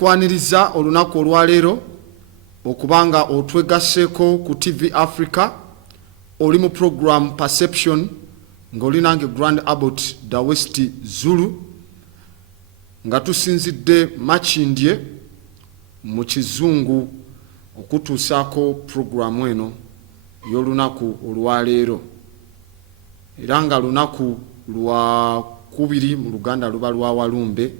tukwaniriza olunaku olwaleero okubanga otwegasseko ku TV Africa oli mu program Perception ng'oli nange Grand Abbot Dawesti Zulu nga tusinzidde Makindye mu kizungu okutuusaako programu eno y'olunaku olwaleero era nga lunaku lwa kubiri mu Luganda luba lwa Walumbe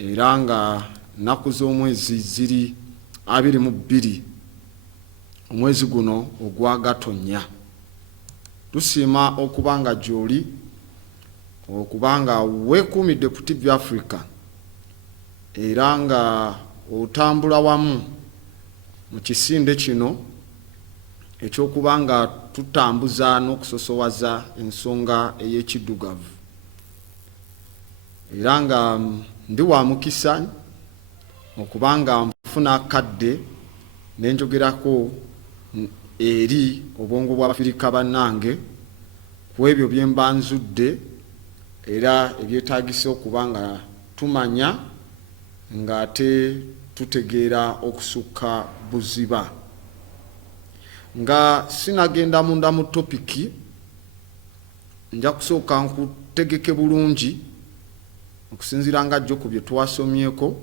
era nga nnaku z'omwezi ziri 22 omwezi guno ogwa Gatonnya. Tusiima okubanga gy'oli okubanga weekuumidde ku TV Africa era nga otambula wamu mu kisinde kino ekyokubanga tutambuza n'okusosowaza ensonga ey'ekiddugavu era nga ndi wa mukisa okubanga nfuna kadde nenjogerako eri obwongo bw'Abafirika bannange ku ebyo bye mbanzudde era ebyetaagisa okubanga tumanya ng'ate tutegeera okusukka buziba. Nga sinagenda munda mu topiki nja kusooka nkutegeke bulungi okusinziira nga jjo ku bye twasomyeko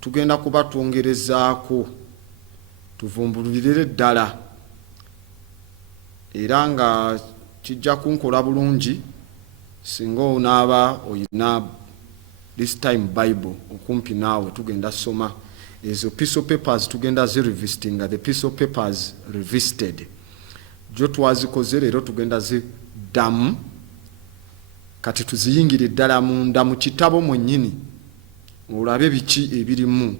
tugenda kuba twongerezaako tuvumbulirire ddala era nga kijja kunkola bulungi singa onaaba oyina this time Bible okumpi naawe tugenda soma ezo piece of papers tugenda zirevisitinga the piece of papers revisited jo twazikoze leero tugenda ziddamu kati tuziyingire ddala munda mu kitabo mwennyini olabe biki ebirimu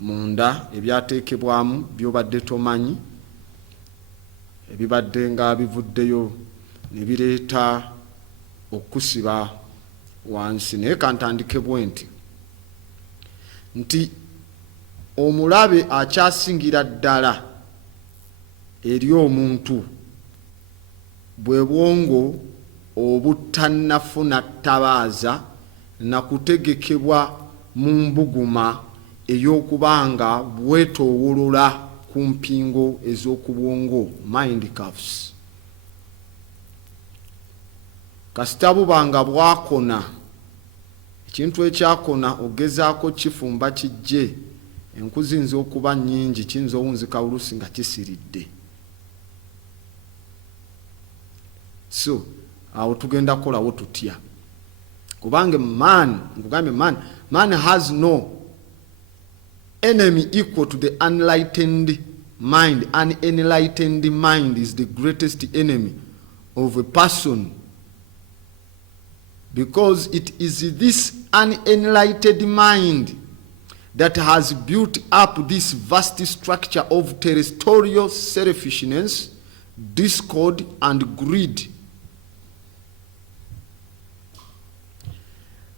munda ebyateekebwamu byobadde tomanyi ebibadde nga bivuddeyo ne bireeta okusiba wansi. Naye kantandike bwe nti omulabe akyasingira ddala eri omuntu bwe bwongo obutannafuna ttabaaza na kutegekebwa mu mbuguma ey'okubanga bwetoowolola ku mpingo ez'okubwongo mind cuffs. Kasita bubanga bwakona ekintu ekyakona ogezaako kifumba kijje enku ziyinza okuba nnyingi kiyinza owunzika oluusi nga kisiridde. So awo tugenda kukolawo tutya kubanga man has no enemy equal to the unenlightened mind. An enlightened mind is the greatest enemy of a person, because it is this unenlightened mind that has built up this vast structure of territorial selfishness, discord, and greed.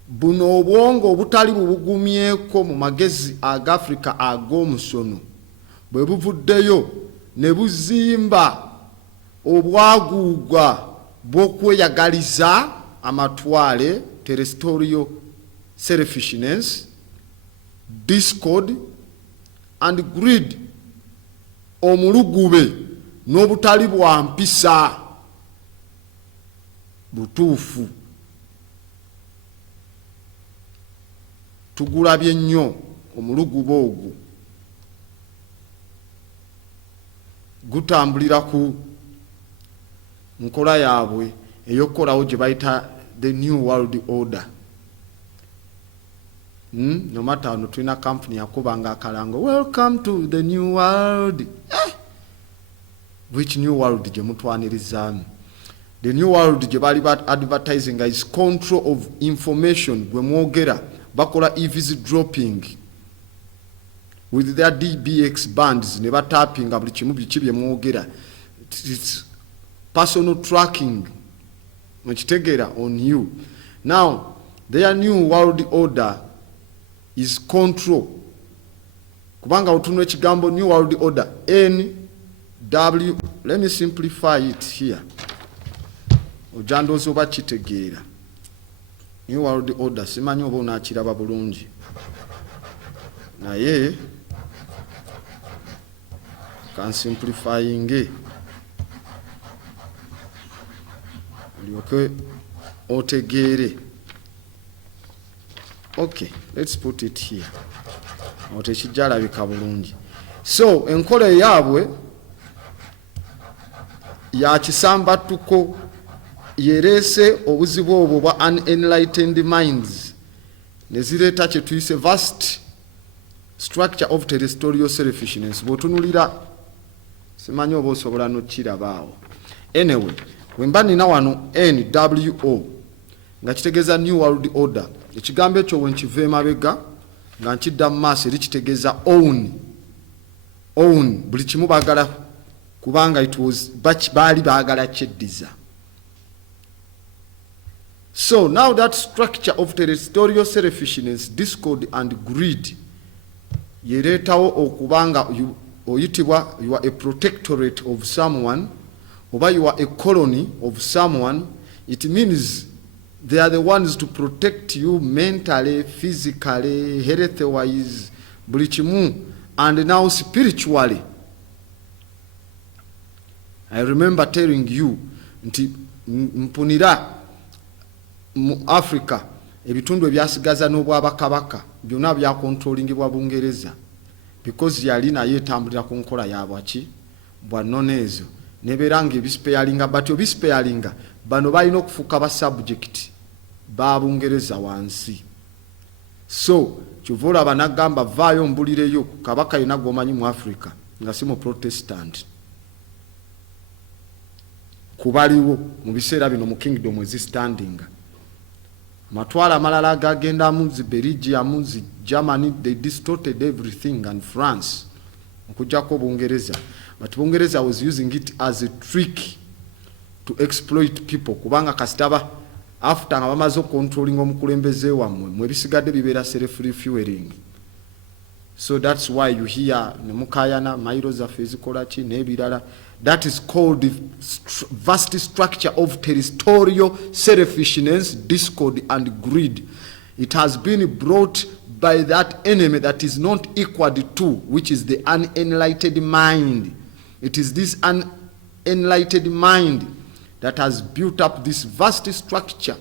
Buno obwongo obutali bubugumyeko mu magezi aga Africa ag'omusono bwe buvuddeyo ne buzimba obwaguugwa bw'okweyagaliza amatwale, territorial selfishness, discord and greed, omulugube n'obutali bwa mpisa butuufu. Tugulabye nnyo omulugube ogwo gutambulira ku nkola yaabwe ey'okukolawo gye bayita the new world order. No matter ano tulina company yakubanga akalango welcome to the new world. Which new world gye mutwanirizaamu? The new world gye bali advertising is control of information. Gwe mwogera bakola eavesdropping with their DBX bands ne batappinga buli kimu biki bye mwogera. It's personal tracking mukitegera on you. Now their new world order is control. Kubanga utunwe ekigambo new world order NW, let me simplify it here. Ojandozo bakitegeera. New world order simanyi oba onaakiraba bulungi. naye kan simplifying olyoke otegeere. Okay, let's put it here. Tekijjalabika bulungi. So enkola yaabwe ya kisambattuko yereese obuzibu obwo bwa unenlightened minds ne zireeta kye tuyise vast structure of territorial selfishness. Bw'otunulira simanyi oba osobola n'okirabaawo. Anyway, wemba nina wano NWO nga kitegeeza New World Order. Ekigambo ekyo bwe nkiva emabega nga nkidda mu maaso eri kitegeeza own. Buli kimu baagala kubanga baali baagala kyeddiza. So now that structure of territorial selfishness, discord and greed yereetawo okubanga oyitibwa you are a protectorate of someone oba you are a colony of someone. It means they are the ones to protect you mentally, physically, health-wise, buli kimu, and now spiritually. I remember telling you nti mpunira mu Africa ebitundu ebyasigaza n'obwabakabaka byonna bya controllingibwa Bungereza because yali naye etambulira ku nkola yabwaki bwa nonezo neberanga ebispealinga but obispealinga bano balina okufuuka ba subject ba Bungereza wansi. So kyovula banagamba vaayo mbulireyo kabaka yena gomanyi mu Africa nga si mu Protestant kubaliwo mu biseera bino mu kingdom ezistanding matwala malala agagenda muzi Belgium muzi Germany. They distorted everything, and France okujjako Bungereza, but Bungereza was using it as a trick to exploit people kubanga kasitaba after nga bamaze controlling omukulembeze wammwe mwe bisigadde bibeera self refueling. So that's why you hear nemukayana mairo zaffe ezikola ki n'ebirala. That is called the vast structure of territorial selfishness, discord and greed. It has been brought by that enemy that is not equal to, which is the unenlightened mind. It is this unenlightened mind that has built up this vast structure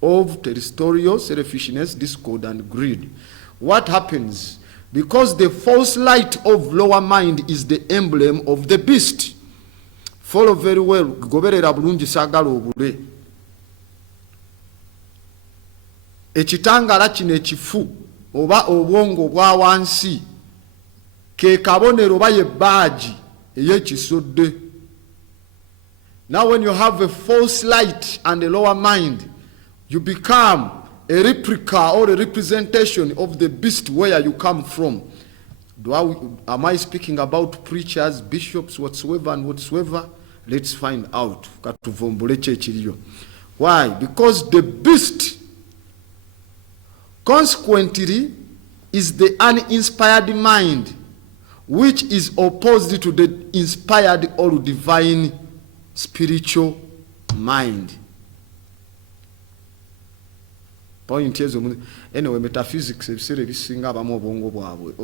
of territorial selfishness, discord and greed. What happens? Because the false light of lower mind is the emblem of the beast. Follow very well. Goberera bulungi sagala obule. Ekitangala kino ekifu oba obwongo bwa wansi ke kabonero ba ye badge ey'ekisodde. Now when you have a false light and a lower mind, you become a replica or a representation of the beast where you come from. Am I speaking about preachers, bishops, whatsoever and whatsoever? Let's find out. Why? Because the beast consequently is the uninspired mind, which is opposed to the inspired or divine spiritual mind. Point is, anyway, metaphysics ebiseera ebisinga abamu obwongo bwabwe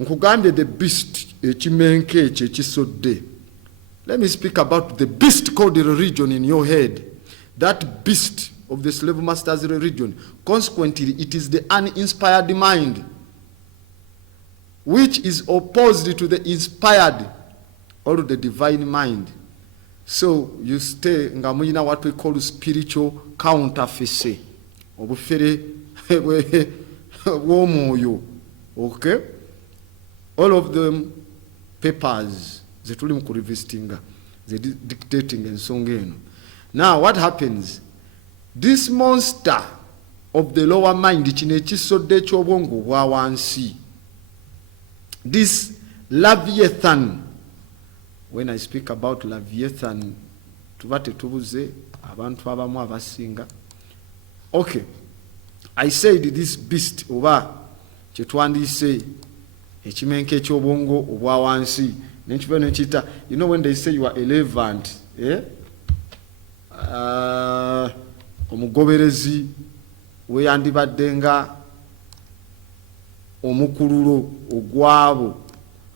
nkugambye the beast ekimenke ekyo ekisodde. Let me speak about the beast called the religion in your head. That beast of the slave master's religion, consequently it is the uninspired mind which is opposed to the inspired or the divine mind. So you stay ngamuyina what we call spiritual counterfeit obufere w'omwoyo. Okay, all of them papers zetuli mu revisitinga ze dictating ensonga eno. Now what happens? This monster of the lower mind kino ekisodde eky'obwongo bwa wansi, this Leviathan. When I speak about Leviathan, tuba tetubuze abantu abamu abasinga. Okay, I said this beast oba kyetwandiise ekimenke eky'obwongo obwa wansi nenkiva nekiyita, you know when they say you are a levant, omugoberezi weyandibadde nga omukululo ogwabo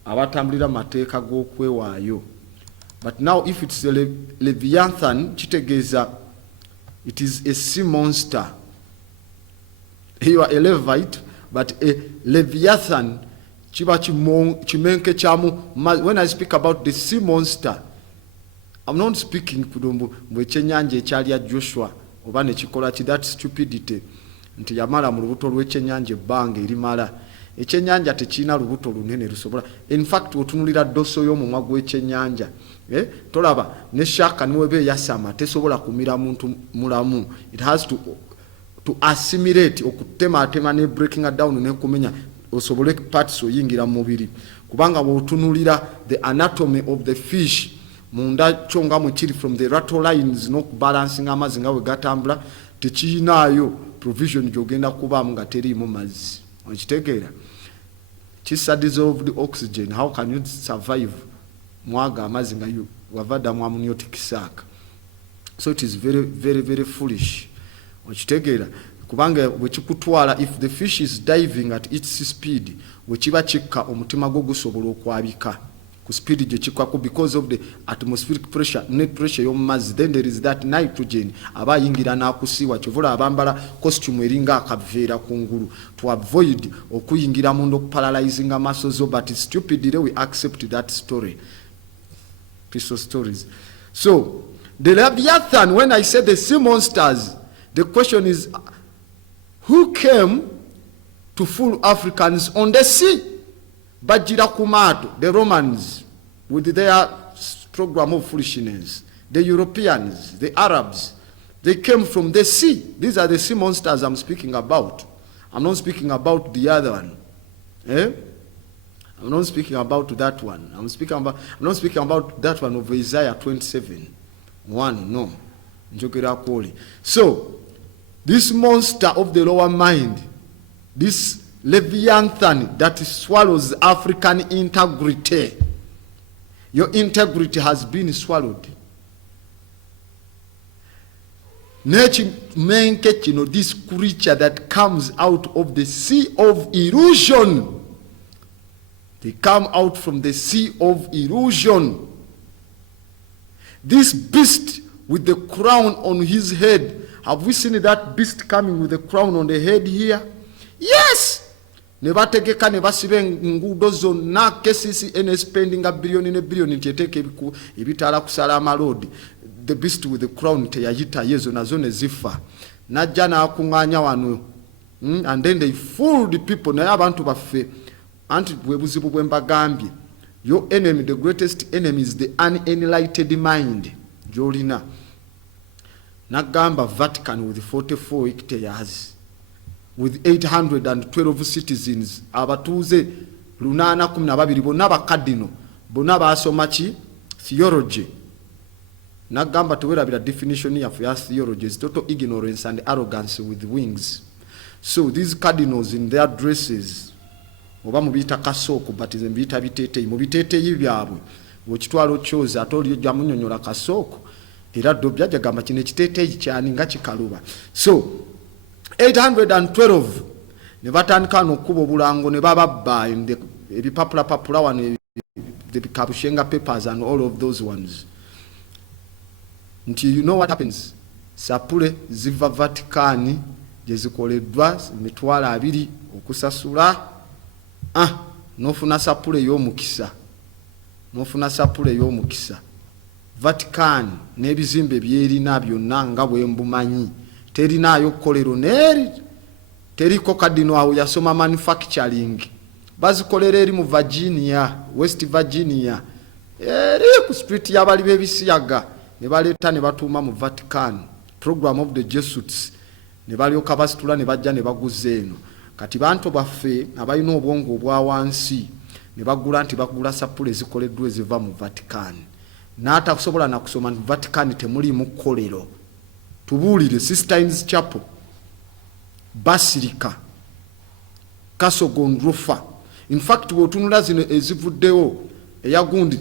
abatambulira mateeka g'okwewaayo. But now if it's a Leviathan, kitegeeza it is a sea monster. You are a Levite, but a Leviathan chiba chimenke chamu. When I speak about the sea monster, I'm not speaking kudumbu mwechenyanja ekyali ya Joshua oba ne kikola ki that stupidity nti yamala mu lubuto lw'ekyenyanja ebbanga erimala. Ekyenyanja tekirina lubuto lunene lusobola. In fact otunulira doso y'omumwa gw'ekyenyanja tolaba ne shaka niwebe yasama tesobola kumira muntu mulamu. It has to assimilate okutematema ne breaking down ne kumenya osobole parts oyingira mu mubiri kubanga bw'otunulira the anatomy of the fish munda chonga mukiri from the rattle lines no balancing amazzi nga we gatambula tekirinayo provision gyogenda kubaamu nga teriimu mazzi. Okitegeera kisa dissolved oxygen. How can you survive mwaga amazzi nga wavada mu amniotic sac? So it is very very very foolish. Okitegeera kubanga bwekikutwala if the fish is diving at its speed wekiba kikka omutima gwo gusobola okwabika ku speed gye kikwako because of the atmospheric pressure, net pressure y'omumazzi. Then there is that nitrogen aba ayingira n'akusiiwa kyovula abambala costume eringa akaveera kungulu to avoid okuyingira munda okuparalyzing muscles. But stupidly we accept that story, piece of stories. So the Leviathan, when I say the sea monsters, the question is who came to fool Africans on the sea? Bajira Kumato, the Romans, with their program of foolishness, the Europeans, the Arabs, they came from the sea. These are the sea monsters I'm speaking about. I'm not speaking about the other one. I'm not speaking about that one. I'm not speaking about that one of Isaiah 27:1. No. So, this monster of the lower mind, this Leviathan that swallows African integrity. Your integrity has been swallowed. Nature, this creature that comes out of the sea of illusion. They come out from the sea of illusion. This beast with the crown on his head. Have we seen that beast coming with the crown on the head here? Yes! Nebategeka ne basibe ngudo zonna KCC ene spending a billion in a billion tieteke ebitala kusala amalodi. The beast with the crown teyayita yezo na zone zifa. Najja na akunganya wano. And then they fooled the people. Na abantu baffe. Anti bwebuzibu bwembagambye. Your enemy, the greatest enemy is the unenlightened mind. Jolina. Nagamba Vatican with 44 hectares. With 812 citizens, abatuze lunana 12 bonna bakadino bonna basoma ki theology. Nagamba tuwerabira definition ya theology is total ignorance and arrogance with wings. So these cardinals in their dresses oba mubita kasoko but mbita bitete mubitete byabwe wekitwalo choza atoli jamunyonyola kasoko era dobya jagamba kine kitete kyani nga kikaluba. So 812 ne batandika n'okkuba obulango ne bababba ebipapula wano the Kapushenga papers and all of those ones. Until you know what happens. Sapule ziva Vatican gye zikoleddwa emitwalo 2 okusasula. Nofuna sapule y'omukisa. Vatican n'ebizimbe byerina byonna nga bwe mbumanyi. Terinayo kolero neri teriko kadino awo yasoma manufacturing bazikolera eri mu Virginia, West Virginia eri ku street y'abali b'ebisiyaga ne baleeta ne batuuma mu Vatican program of the Jesuits ne balyoka basitula ne bajja ne baguza eno. Kati bantu baffe abalina obwongo obwa wansi ne bagula nti bagula sapule zikoleddwa eziva mu Vatican n'atakusobola na kusoma mu Vatican temuli mu kolero. Tubulire Sistines Chapel, Basilica, Kasogondrofa. In fact, wotunula zino ezivuddewo eyagundi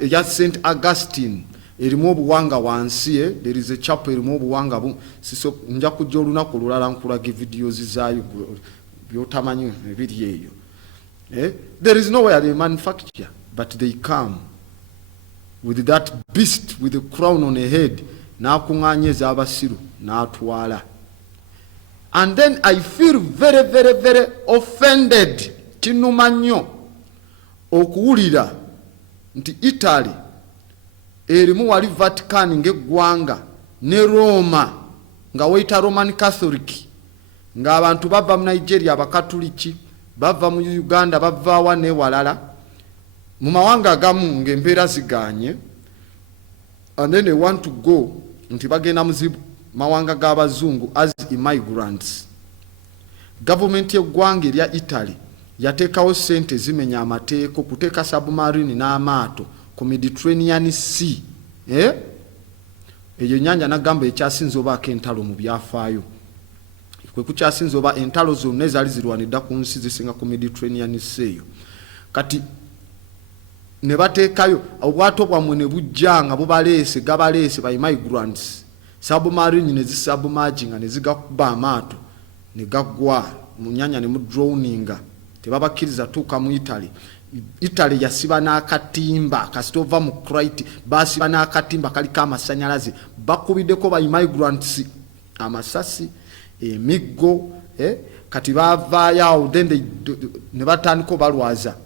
eya St. Augustine erimu obuwanga wansi. There is a chapel erimu obuwanga siso nja kujja olunaku olulala nkulaga videos zaayo byotamanyi ebiri eyo. There is nowhere they manufacture, but they come with that beast with the crown on the head, n'akuŋŋaanyeza abasiru n'atwala. And then I feel very, very, very offended. Kinuma nnyo okuwulira nti Italy erimu wali Vatican ng'eggwanga ne Roma nga wayita Roman Catholic, ng'abantu bava mu Nigeria abakatuliki, bava mu Uganda, bava wa ne walala mu mawanga agamu ng'empeera ziganye, and then they want to go nti bagenda mu mawanga g'abazungu as immigrants. Government y'eggwanga erya Italy yateekawo ssente zimenya amateeko kuteeka submarine n'amaato ku Mediterranean Sea. Eyo nnyanja nagamba ekyasinze obaako entalo mu byafaayo, kwe kukyasinze oba entalo zonna ezaali zirwanidda ku nsi zisinga ku Mediterranean Sea eyo. Kati ne bateekayo obwato bwammwe ne bujja nga bubaleese gabaleese by migrants, submarine ne zisubmerginga ne zigakuba amaato ne gaggwa mu nnyanja ne mu drowninga, tebabakkiriza tuuka mu Italy. Italy yasiba n'akatimba kasita ova mu Crete, basiba n'akatimba kaliko amasannyalaze, bakubiddeko ba migrants amasasi, emiggo, kati baavaayo awo then ne batandika balwaza.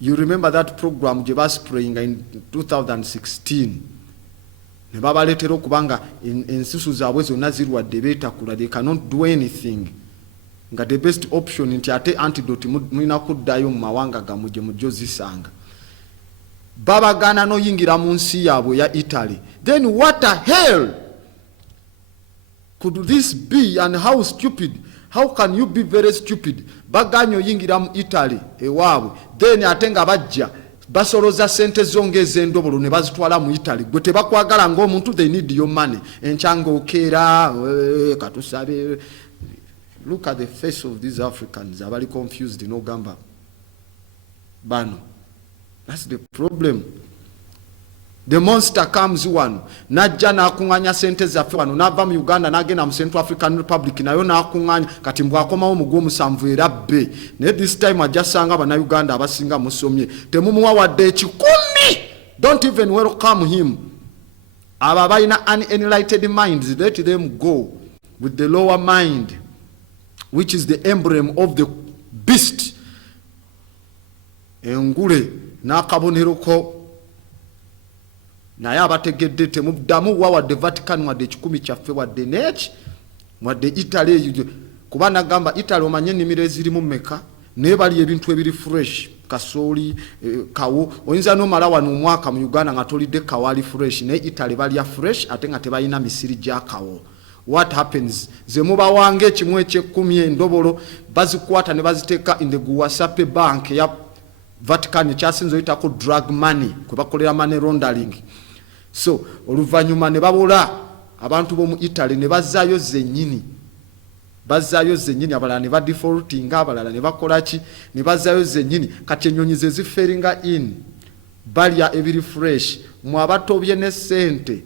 You remember that program gye basprayinga in 2016, ne babaleetera okubanga ensusu zaabwe zonna zirwadde beetakula, they cannot do anything, nga the best option nti ate antidote mulina kuddayo mu mawanga gammwe gye mujja ozisanga. Babagaana n'oyingira mu nsi yaabwe ya Italy. Then what the hell could this be, and how stupid? How can you be very stupid? Baganya oyingira mu Italy ewaabwe, then ate nga bajja basoloza sente zongeza endobolo ne bazitwala mu Italy. Gwe tebakwagala ng'omuntu, they need your money. Enchanga okeera katusabe. Look at the face of these Africans. Are very confused, no gamba. Bano. That's the problem. The monster comes one. Najja n'akuŋŋaanya sente zaffe wano, n'ava mu Uganda n'agenda mu Central African Republic, nayo n'akuŋŋaanya, kati mbw'akomawo mu gw'omusanvu era bbe. Naye this time ajja sanga Bannayuganda abasinga musomye temumuwa wadde ekikumi. Don't even welcome him. Abo abalina unenlightened minds, let them go with the lower mind, which is the emblem of the beast. Engule n'akabonero ko naye abategedde temuddamu wa wadde Vatican wadde ekikumi kyaffe wadde neki wadde Italy eyo, kuba nagamba Italy omanye ennimiro ezirimu mmeka, naye bali ebintu ebiri fresh, kasooli, kawo. Oyinza n'omala wano omwaka mu Uganda nga tolidde kawo ali fresh, naye Italy balya fresh ate nga tebalina misiri gya kawo. What happens? Ze mubawange ekimu eky'ekkumi endobolo bazikwata ne baziteeka in the Guasape bank ya Vatican, ekyasinza oyitako drug money, kwe bakolera money laundering. So oluvannyuma ne babola abantu b'omu Italy ne bazzaayo zennyini, abalala ne badefaultinga, abalala ne bakola ki, ne bazzaayo zennyini. Kati ennyonyi ze ziferinga in balya ebiri fresh, mwe abatobye ne ssente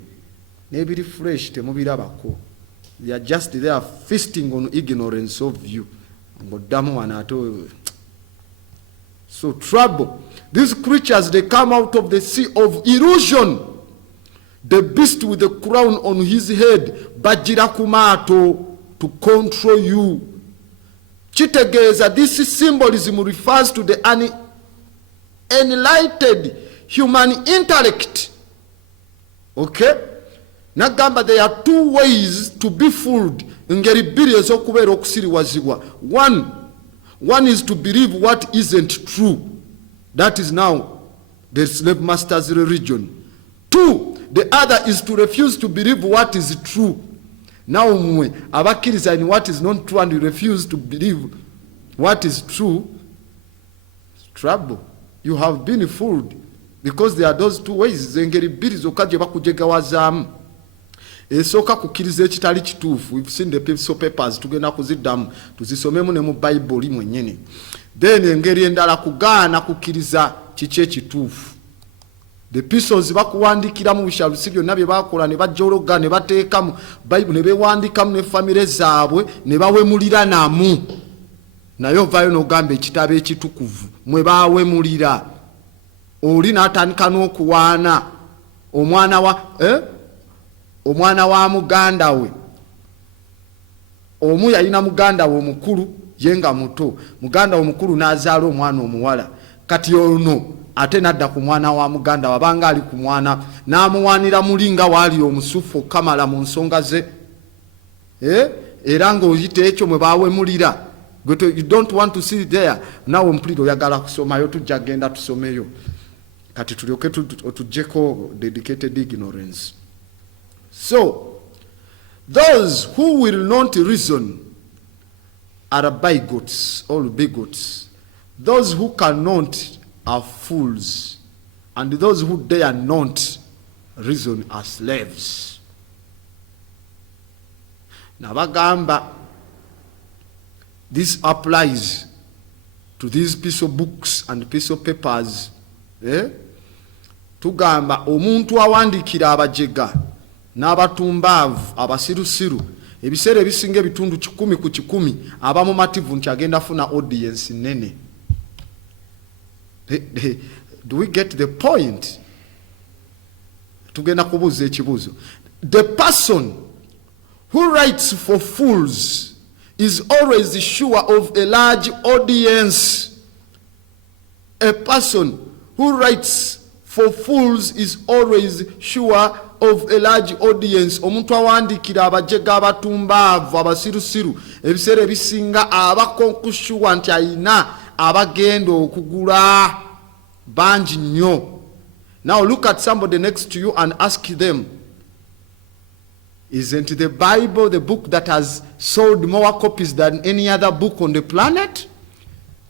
n'ebiri fresh temubirabako. They are just there feasting on ignorance of you. So trouble. These creatures, they come out of the sea of illusion. The beast with the crown on his head, bajira kumato, to control you. Kitegeeza, this symbolism refers to the unenlightened human intellect. Okay? Nagamba, there are two ways to be fooled. Ngeri bbiri ez'okubeera okusiriwazibwa. One is to believe what isn't true. That is now the slave master's religion. Two, the other is to refuse to believe what is true. Now mwe abakkiriza in what is not true and you refuse to believe what is true, trouble. You have been fooled, because there are those two ways. Engeri bbiri zokka gye bakujegawazaamu. Esooka kukkiriza ekitali kituufu. We've seen the pencil papers, tugenda kuziddamu tuzisomemu ne mu Bible mwennyini. Then engeri endala kugaana kukkiriza kiki ekituufu. the epistles bakuwandikiramu bishalusi byonna bye bakola ne bajjologa ne bateekamu Bible ne beewandikamu ne famire zaabwe ne bawemulira namu naye ovaayo n'ogamba ekitabo ekitukuvu mwe baawemulira oli n'atandika n'okuwaana omwana wa muganda we omu yalina muganda we omukulu ye nga muto muganda we omukulu n'azaala omwana omuwala kati ono ate nadda ku mwana wa muganda wabanga ali ku mwana n'amuwaanira mulinga waali omusufu okamala mu nsonga ze era ng'oyita ekyo mwe baawemulira you don't want to see there nawe ompulira oyagala kusomayo tujja genda tusomeyo kati tulyoke tujjeko dedicated ignorance. So those who will not reason are bigots or bigots. Those who cannot are fools, and those who dare not reason are slaves. Nabagamba, this applies to these piece of books and piece of papers. Tugamba omuntu awandikira abajega n'abatumbaavu abasirusiru ebiseera ebisinga ebitundu 10 ku 10 abamu mativu nti agenda funa audience nene. Do we get the point? Tugenda kubuuza ekibuuzo. The person who writes for fools is always sure of a large audience. A person who writes for fools is always sure of a large audience. Omuntu awandikira abajega abatumbaavu abasirusiru ebiseera ebisinga abakonkushuwa nti ayina abagenda okugula bangi nnyo. Now look at somebody next to you and ask them, isn't the Bible the book that has sold more copies than any other book on the planet?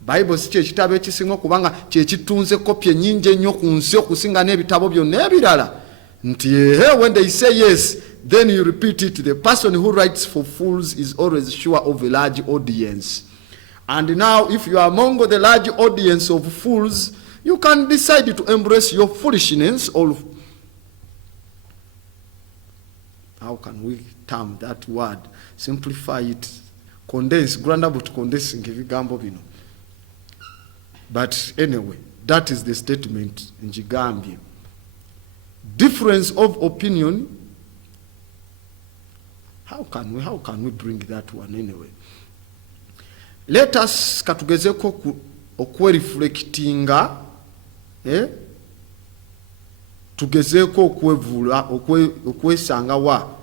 Bible si ekitabo ekisinga kubanga kyekitunze kopi ennyingi ennyo ku nsi okusinga n'ebitabo byonna ebirala. Nti when they say yes, then you repeat it. The person who writes for fools is always sure of a large audience. And now if you are among the large audience of fools, you can decide to embrace your foolishness or how can we term that word? Simplify it. Condense. Grandabut condensing ebigambo bino. But anyway, that is the statement in Njigambye. Difference of opinion. How can we bring that one anyway? Let us katugezeko okwereflectinga, tugezeko okwevula okwesanga wa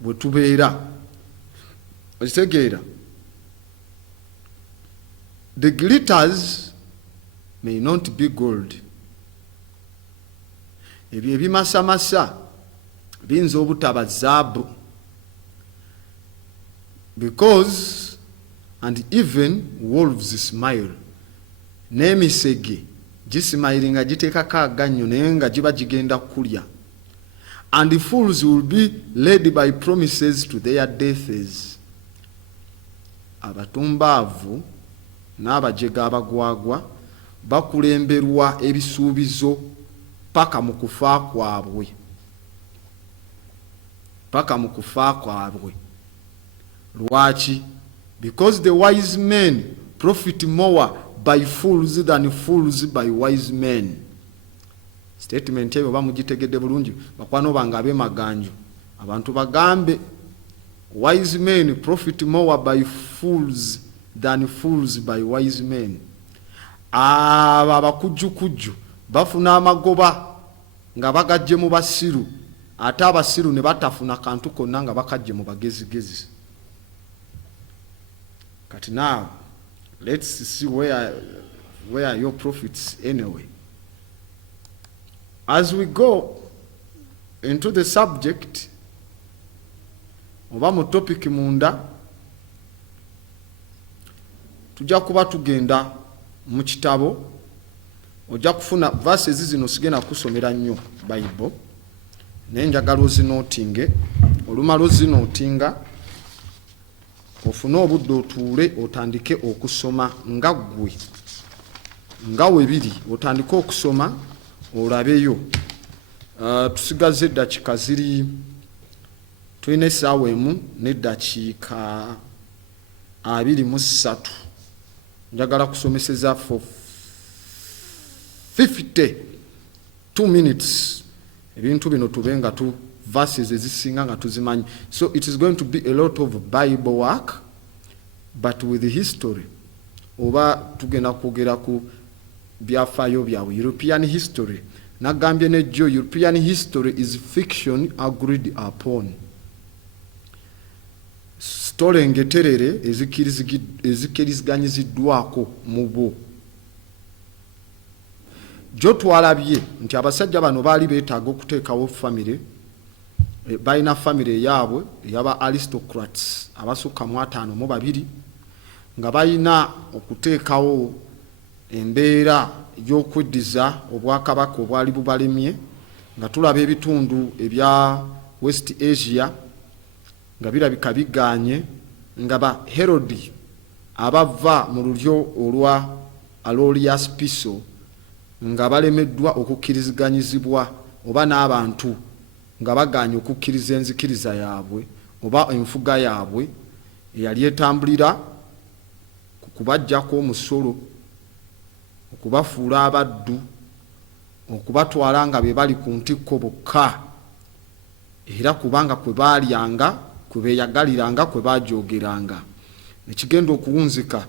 bwe tubeera. Okitegeera, the glitters may not be gold. Ebyo ebimasamasa binza obutaba zaabu, because and even wolves smile. N'emisege gisimayiringa giteekako aganyo naye nga giba gigenda kulya. And the fools will be led by promises to their deaths. Abatumbaavu n'abajega abagwagwa bakulemberwa ebisuubizo paka mu kufa kwabwe. Paka mu kufa kwabwe. Lwaki? Because the wise men profit more by fools than fools by wise men. Statement eyo bamugitegedde bulungi bakwano banga ab'emaganjo. Abantu bagambe wise men profit more by fools than fools by wise men. Aba bakujjukujju bafuna amagoba nga bagajje mu basiru, ate abasiru ne batafuna kantu konna nga bakajje mu bagezigezi. But now, let's see where your profits anyway. As we go into the subject, oba mu topic munda, tujja kuba tugenda mu kitabo, ojja kufuna verses zino sigenda kusomera nnyo Bible, naye njagala ozinootinge, olumala ozinootinga, ofuna obudde otuule otandike okusoma nga ggwe nga weebiri, otandike okusoma olabeyo tusigaze eddakiika ziri tulina essaawa emu n'eddakiika 23 njagala kusomeseza for 52 minutes ebintu bino tubenga tu verses ezisinga nga tuzimanyi. So it is going to be a lot of Bible work but with the history oba tugenda kwogera ku byafaayo byawe European history. Nagambye ne Joe, European history is fiction agreed upon. Story engeterere ezikiriziganyiziddwako mu bo. Jo twalabye nti abasajja bano baali beetaaga okuteekawo family, balina family yaabwe eyaba aristocrats abasukka mu 52 nga balina okuteekawo embeera y'okweddiza obwakabaka obwali bubalemye, nga tulaba ebitundu ebya West Asia nga birabika biganye, nga ba Herod abava mu lulyo olwa Alolius Piso nga balemeddwa okukkiriziganyizibwa oba n'abantu nga baganye okukkiriza enzikiriza yaabwe oba enfuga yaabwe eyali etambulira ku kubaggyako omusolo, okubafuula abaddu, okubatwala nga be bali ku ntikko bokka, era kubanga kwe baalyanga, kwe beeyagaliranga, kwe baajogeranga. Ekigenda okuwunzika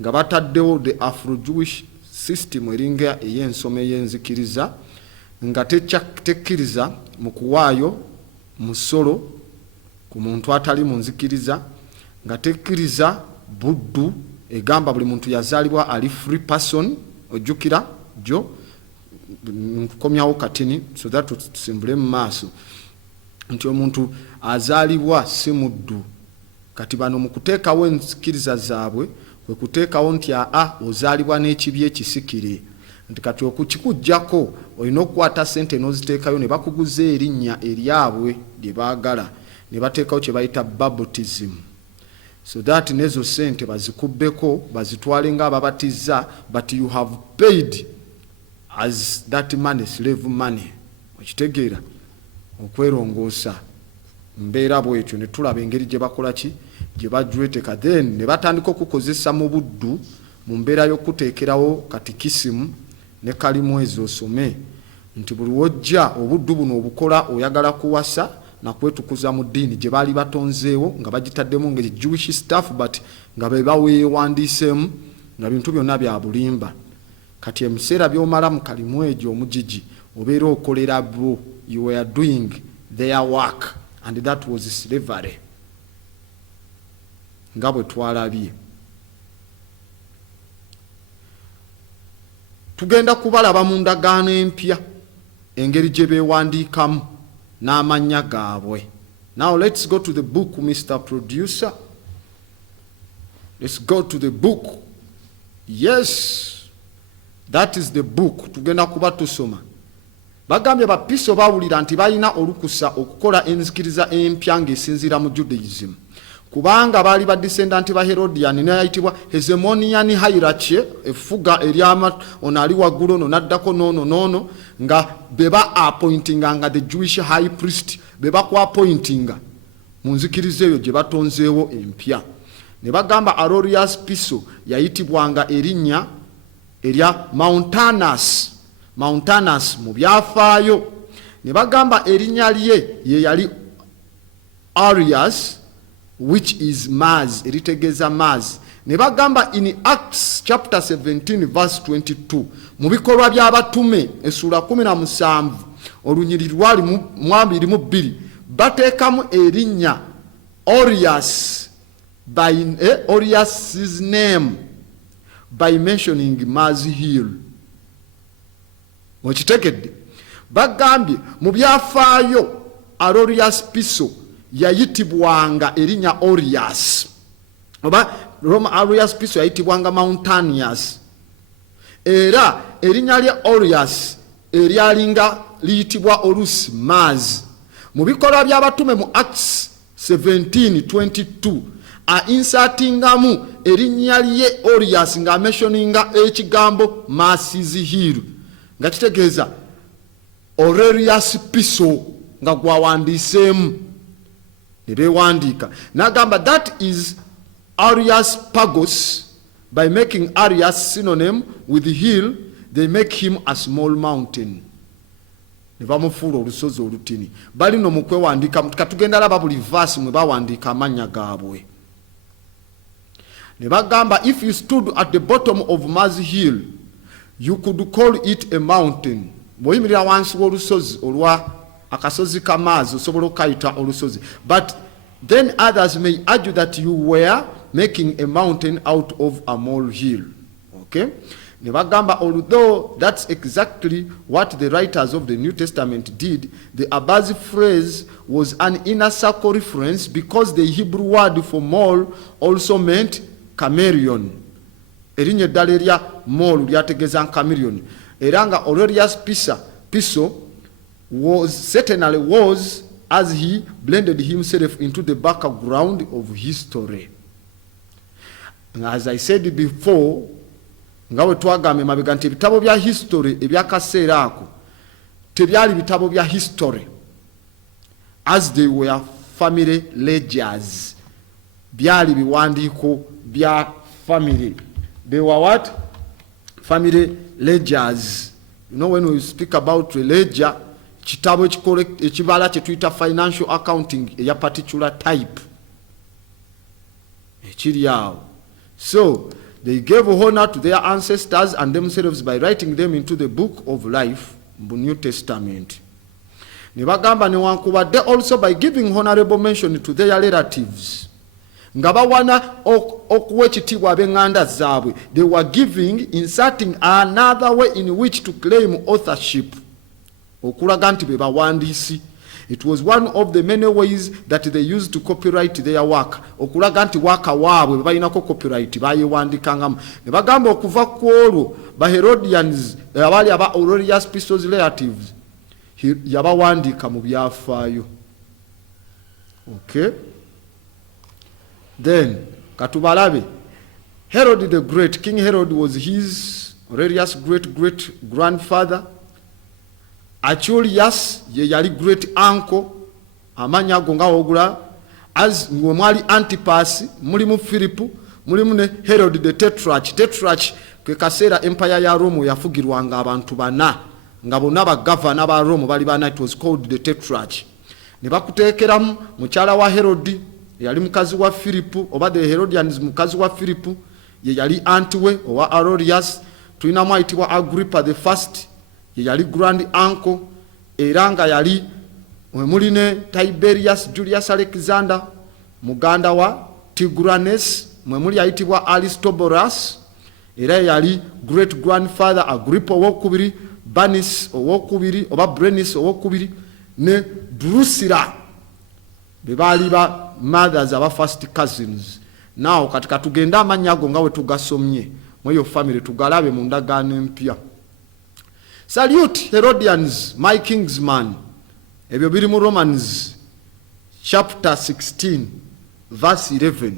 nga bataddewo the Afro-Jewish system eringa ey'ensoma ey'enzikiriza nga tekkiriza mu kuwaayo musolo ku muntu atali mu nzikiriza, nga tekkiriza buddu, egamba buli muntu yazaalibwa ali free person. Ojjukira jo nkomyawo katini so that tusimbule mu maaso nti omuntu azaalibwa si muddu. Kati bano mu kuteekawo enzikiriza zaabwe kwe kuteekawo nti ozaalibwa n'ekibi ekisikire, nti kati okukikuggyako olina okukwata ssente n'oziteekayo ne bakuguza erinnya eryabwe lye baagala, ne bateekawo kye bayita baptism, so that nezo sente bazikubbeko bazitwale nga ababatizza, but you have paid as that money, slave money. Okitegeera okwerongoosa mbeera bwetyo, ne tulaba engeri gye bakola ki, gye bajweteka, then ne batandika okukozesa mu buddu mu mbeera y'okuteekerawo katikisimu ne kalimu ezo osome nti buli wojja obuddu buno obukola oyagala kuwasa na kwetukuza mu ddiini gye baali batonzeewo nga bagitaddemu ngeri Jewish stuff but nga be baweewandiiseemu nga bintu byonna bya bulimba. Kati ebiseera by'omala mu kalimu egyo omugigi obeera okolera bo, you were doing their work and that was slavery nga bwe twalabye. Tugenda kubalaba mu ndagaano empya engeri gye beewandiikamu n'amannya gaabwe. Now let's go to the book, Mr. Producer. Let's go to the book. Yes, that is the book. Tugenda kuba tusoma. Bagambye bapiso bawulira nti balina olukusa okukola enzikiriza empya ng'esinziira mu Judaism. Kubanga baali ba descendant ba Herodian n'ayitibwa Hezemonian hierarchy, efuga eryama onali waggulu ono naddako nono nga beba appointinga nga the Jewish high priest beba ku appointinga mu nzikiriza eyo gye batonzeewo empya. Ne bagamba Alolius Piso yayitibwanga erinnya erya Mountanus mu byafaayo. Ne bagamba erinnya lye ye yali Arius, which is Mars, eritegeeza Mars. Ne bagamba in Acts chapter 17 verse 22 mu bikolwa by'abatume essula 17 olunyiri lwali mu 22 bateekamu erinnya Orius by Orius's name by mentioning Mars Hill. Okitegedde? Bagambye mu byafaayo Alolius Piso yayitibwanga erinnya Orius, oba Roma Alolius Piso yayitibwanga Mountanus, era erinnya lya Orius eryalinga liyitibwa olusi Mars. Mu bikolwa by'abatume mu Acts 17:22 insertingamu erinnya lye Orius nga mentioninga ekigambo Mars Hill, nga kitegeeza Aurelius Piso nga gwawandiseemu ne bewandiika n'agamba that is Arius Pagos. By making Arius synonym with hill, they make him a small mountain. Ne bamufuula olusozi olutini. Bali no mu kwewandiika katugenda laba buli verse mwe bawandiika amannya gaabwe. Ne bagamba if you stood at the bottom of Mars Hill, you could call it a mountain. Bw'oyimirira wansi w'olusozi olwa akasozi ka Mars osobola okayita olusozi. But then others may argue that you were making a mountain out of a molehill. Okay? Ne bagamba although that's exactly what the writers of the New Testament did, the above phrase was an inner circle reference because the Hebrew word for mole also meant chameleon. Erinnya eddala erya mole lyategeeza chameleon. Era nga Aurelius Piso certainly was, as he blended himself into the background of history. As I said before, nga bwe twagambye mabega nti ebitabo bya history ebyakaseera ako tebyali bitabo bya history as they were family ledgers. Byali biwandiiko bya family. They were what? Family ledgers. You know, when we speak about a ledger, kitabo ekibala kye tuyita financial accounting eya particular type ekiri awo. So they gave honor to their ancestors and themselves by writing them into the book of life, the New Testament. Ne bagamba newankubadde also by giving honorable mention to their relatives. Nga bawana okuwa ekitiibwa ab'eŋŋanda zaabwe. They were giving, inserting another way in which to claim authorship. Okulaga nti be bawandiisi. It was one of the many ways that they used to copyright their work. Okulaga nti waka waabwe balinako copyright bayewandikangamu. Ne bagamba okuva ku olwo ba Herodians abaali aba Aurelius Piso's relatives yabawandiika mu byafaayo. Okay? Then katubalabe Herod the Great, King Herod was his Aurelius' great grandfather. Acholius ye yali great uncle, amanya ago nga wogula, as mwe mwali Antipas, mulimu Philip, mulimu ne Herod the Tetrarch. Tetrarch kwe kaseera empire ya Rome yafugirwanga abantu bana, nga bonna bagavana ba Rome bali bana. It was called the Tetrarch. Ne bakuteekeramu mukyala wa Herod yali mukazi wa Philip, oba the Herodians mukazi wa Philip ye yali antiwe owa Aurelius. Tulinamu ayitibwa Agrippa the First, ye yali grand uncle, era nga yali muli ne Tiberius Julius Alexander muganda wa Tigranes, mwe muli ayitibwa Aristobulus, era yali great grandfather Agrippa owokubiri, Bernice owokubiri oba Bernice owokubiri ne Drusilla bebaali ba mothers aba first cousins. Now katika tugenda amannya ago nga we tugasomye mweyo family tugalabe mu ndagaano empya. Salute Herodians, my kingsman. Ebyo biri mu Romans chapter 16 verse 11.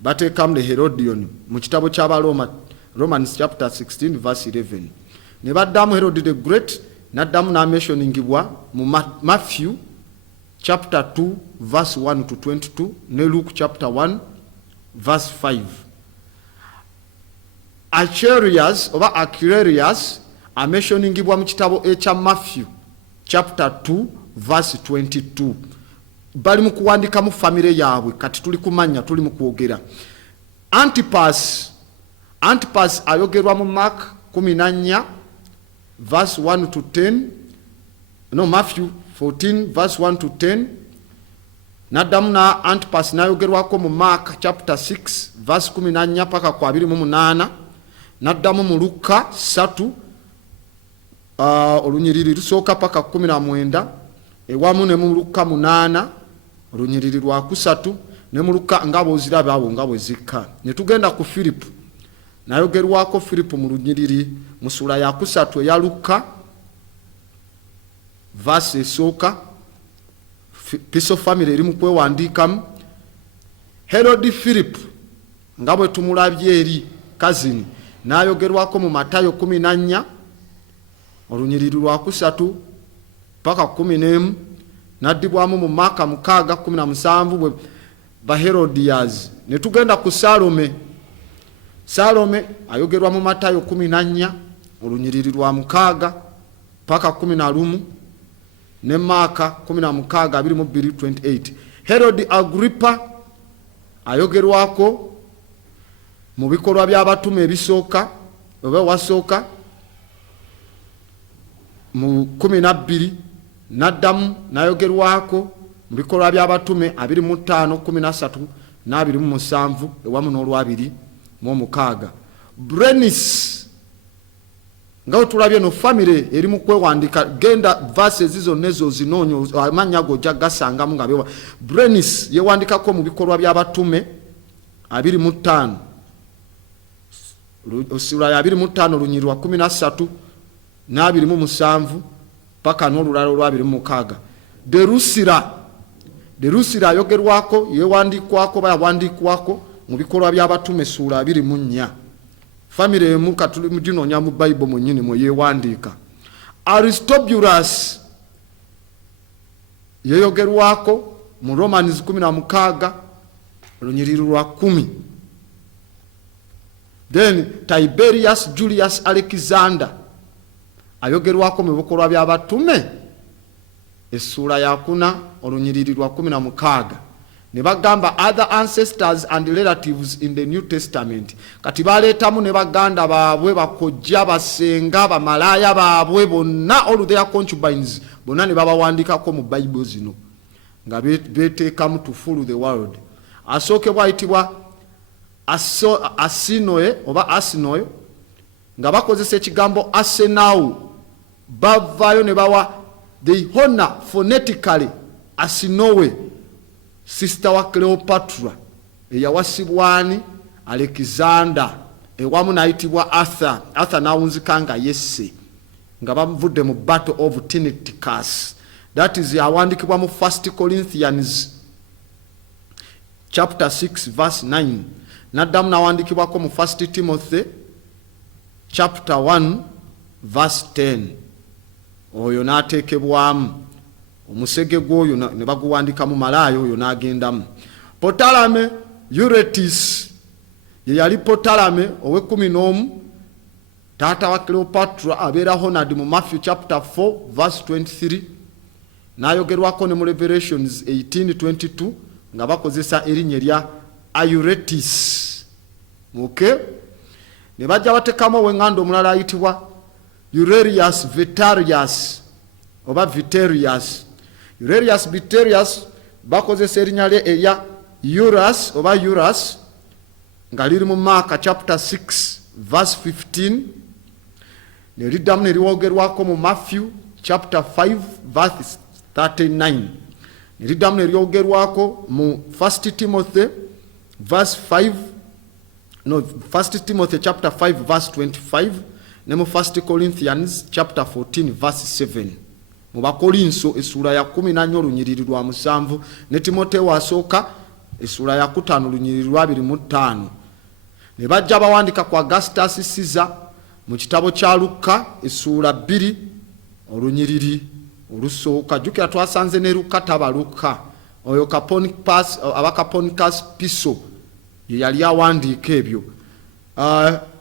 Bateekamu le Herodion mu kitabo ky'Abaroma, Romans chapter 16 verse 11. Ne baddamu Herod the Great, n'addamu n'amentioningibwa mu Matthew chapter 2 verse 1 to 22 ne Luke chapter 1 verse 5. Acharius oba Aquarius amentioningibwa mu kitabo ekya Matthew chapter 2 verse 22. Bali mu kuwandika mu family yaabwe, kati tuli kumanya, tuli mu kwogera. Antipas ayogerwa mu Mark 14 verse 1 to 10. No, Matthew 14 verse 1 to 10. Naddamu na Antipas nayogerwako mu Mark chapter 6 verse 14 paka kwa 28. Naddamu mu Luka 3 olunyiriri lusooka paka 19, ewamu ne mu Luka 8 olunyiriri lwa 3, ne mu Luka nga bw'oziraba abo nga bwe zikka. Ne tugenda ku Philip, nayogerwako Philip mu lunyiriri mu sura ya 3 eya Luka verse esooka. Piso family eri mu kwewandiikamu. Herod Philip nga bwe tumulabye eri cousin nayogerwako mu Matayo 14 olunyiriri lwa 3 paka 11 naddibwamu mu Maaka 6:17 bwe Baherodias. Ne tugenda ku Salome. Salome ayogerwa mu Matayo 14 olunyiriri lwa 6 paka 11 ne Maaka 16:22-28. Herod Agrippa ayogerwako mu bikolwa by'abatume ebisooka oba wasooka mu 12 naddamu nayogerwako mu bikolwa by'abatume 25, 13 na 27 ewamu n'olwabiri mu 6. Brenis ngaho tulabye no family eri mu kwewandika genda verses zonna ezo zinoonyo amanya go jagasanga mu ngabe. Brenis yewandikako mu bikolwa by'abatume 25 sura ya 25 lunyiriri lwa 13 na 27 paka n'olulala lwa 26. Derusira ayogerwako yewandikwako bayawandikwako mu bikolwa by'abatume sura 24. Family emu katuli mujinonya mu Bible mwennyini mwe yewandika. Aristobulus yeyogerwako mu Romans 16 lunyiriri lwa 10. Then Tiberius Julius Alexander ayogerwako mu bikolwa by'abatume essula ya 4 olunyiriri lwa 16. Ne bagamba other ancestors and relatives in the New Testament. Kati baleetamu ne baganda baabwe bakojja basenga bamalaya baabwe bonna all their concubines bonna ne babawandikako mu Bible zino nga beteekamu to follow the world. Asookebwa ayitibwa Asinoe oba Asinoe nga bakozesa ekigambo Asenau bavaayo ne bawa they honor phonetically Asinoe sister wa Cleopatra eyawasibwani Alexander ewamu nayitibwa Arthur nawunzikanga Yesse nga bamuvudde mu Battle of Tynecticus. That is awandikibwa mu 1 Corinthians chapter 6 verse 9. Naddamu nawandikibwako mu 1 Timothy chapter 1 verse 10. Oyo nateekebwamu omusege gwoyo ne baguwandika mu malaayo oyo n'agendamu. Potalame Euretis ye yali Potalame owe-11 taata wa Cleopatra abeera honored mu Matthew chapter 4 verse 23 n'ayogerwako ne mu Revelations 18:22 nga bakozesa erinnya erya Euretis. Okay? Ne bajja batekamu ow'enganda omulala ayitibwa Eurelius Vitarius oba Viterius. Eurelius Viterius bakozesa erinnya lye erya Eurus oba Eurus nga liri mu Maaka chapter 6 verse 15 ne liddamu ne liwogerwako mu Matthew chapter 5 verse 39 ne liddamu ne lyogerwako mu 1 Timothy verse 5 no 1 Timothy chapter 5 verse 25 ne mu 1 Corinthians chapter 14 verse 7. Mu Bakolinso essula ya 14 olunyiriri lwa 7 ne Timoteyo asooka essula ya 5 olunyiriri lwa 25. Ne bajja bawandika ku Augustus Caesar mu kitabo kya Luka essula 2 olunyiriri olusooka. Jjukira twasanze ne Luka tabaluka oyo Caponicus Piso ye yali awandiika ebyo.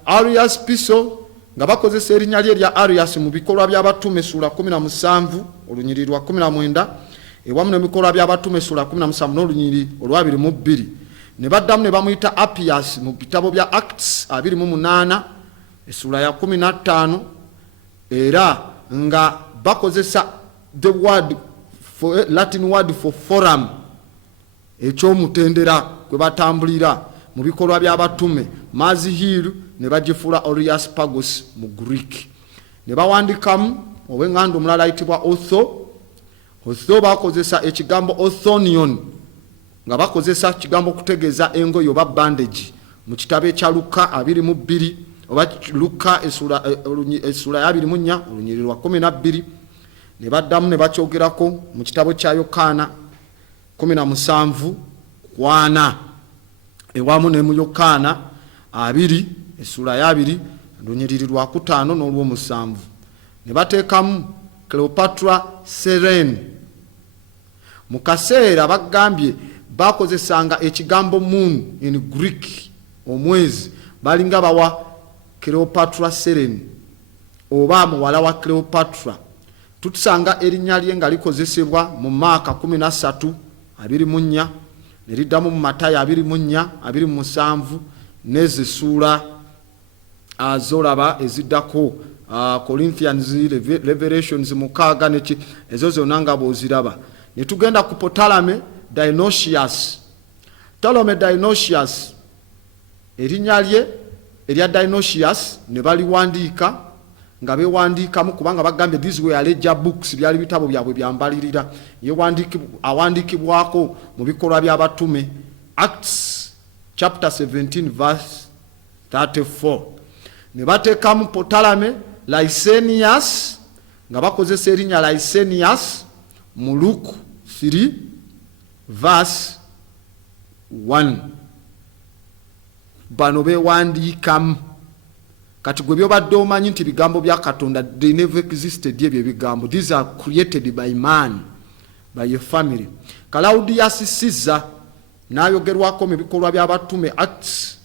Arius Piso nga bakozesa erinnya lye erya Arius mu bikolwa by'abatume essula 17 olunyiriri lwa 19 ewamu n'ebikolwa by'abatume essula 17 n'olunyiriri olwa 22. Ne baddamu ne bamuyita Appius mu bitabo bya Acts 28 essula ya 15 era nga bakozesa the word for Latin word for forum ekyomutendera kwe batambulira mu bikolwa by'abatume Mazihir ne bagifuula Areopagus mu Greek. Ne bawandikamu ow'enganda omulala ayitibwa Otho bakozesa ekigambo Othonion nga bakozesa ekigambo okutegeeza engoye oba bandage mu kitabo ekya Luka 22 oba Luka essula ya 24 olunyiriri lwa 12. Ne baddamu ne bakyogerako mu kitabo kya Yokaana 17:4 ewamu ne mu Yokaana 2 essula ya 2 olunyiriri lwa 5 n'olw'omusanvu. ne bateekamu Cleopatra Selene. Mu kaseera bagambye bakozesanga ekigambo moon in Greek, omwezi, balinga bawa Cleopatra Selene oba muwala wa Cleopatra. Tutusanga erinnya lye nga likozesebwa mu Maaka 13:24 ne liddamu mu Matayo 24:27 n'ezo ssuula z'olaba eziddako, Corinthians, Revelations 6 ezo zonna nga bw'oziraba. Ne tugenda ku Ptolemy Dionysius. Ptolemy Dionysius, erinnya lye erya Dionysius ne baliwandiika nga bewandiikamu kubanga bagambye these were ledger books, byali bitabo byabwe byambalirira. Awandiikibwako mu bikolwa by'abatume, Acts chapter 17 verse 34. Ne bateekamu Ptolemy Lysanias nga bakozesa erinnya Lysanias mu Luke 3 verse 1. Bano bewandiikamu. Kati gwe byobadde omanyi nti bigambo bya Katonda, they never existed. Ebyo ebigambo, these are created by man, by your family. Claudius Caesar n'ayogerwako mu bikolwa by'abatume, Acts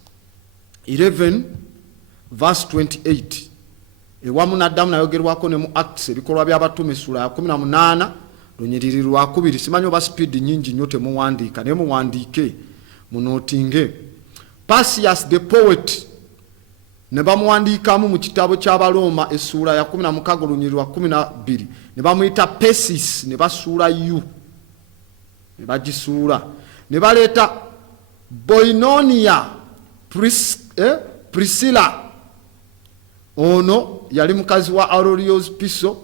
11 verse 28. Ewamu n'addamu n'ayogerwako ne mu Acts ebikolwa by'abatume sura ya 18 lunyiriri lwa 2. Simanyi oba speed nyingi nnyo temuwandiika, naye muwandiike munootinge. Persius the poet ne bamuwandiikamu mu kitabo ky'Abaloma essula ya 16 lunyiriri lwa 12. Ne bamuyita Persis, ne basuula yu, ne bagisuula. Ne baleeta Boinonia Priscilla. Ono yali mukazi wa Aurelius Piso,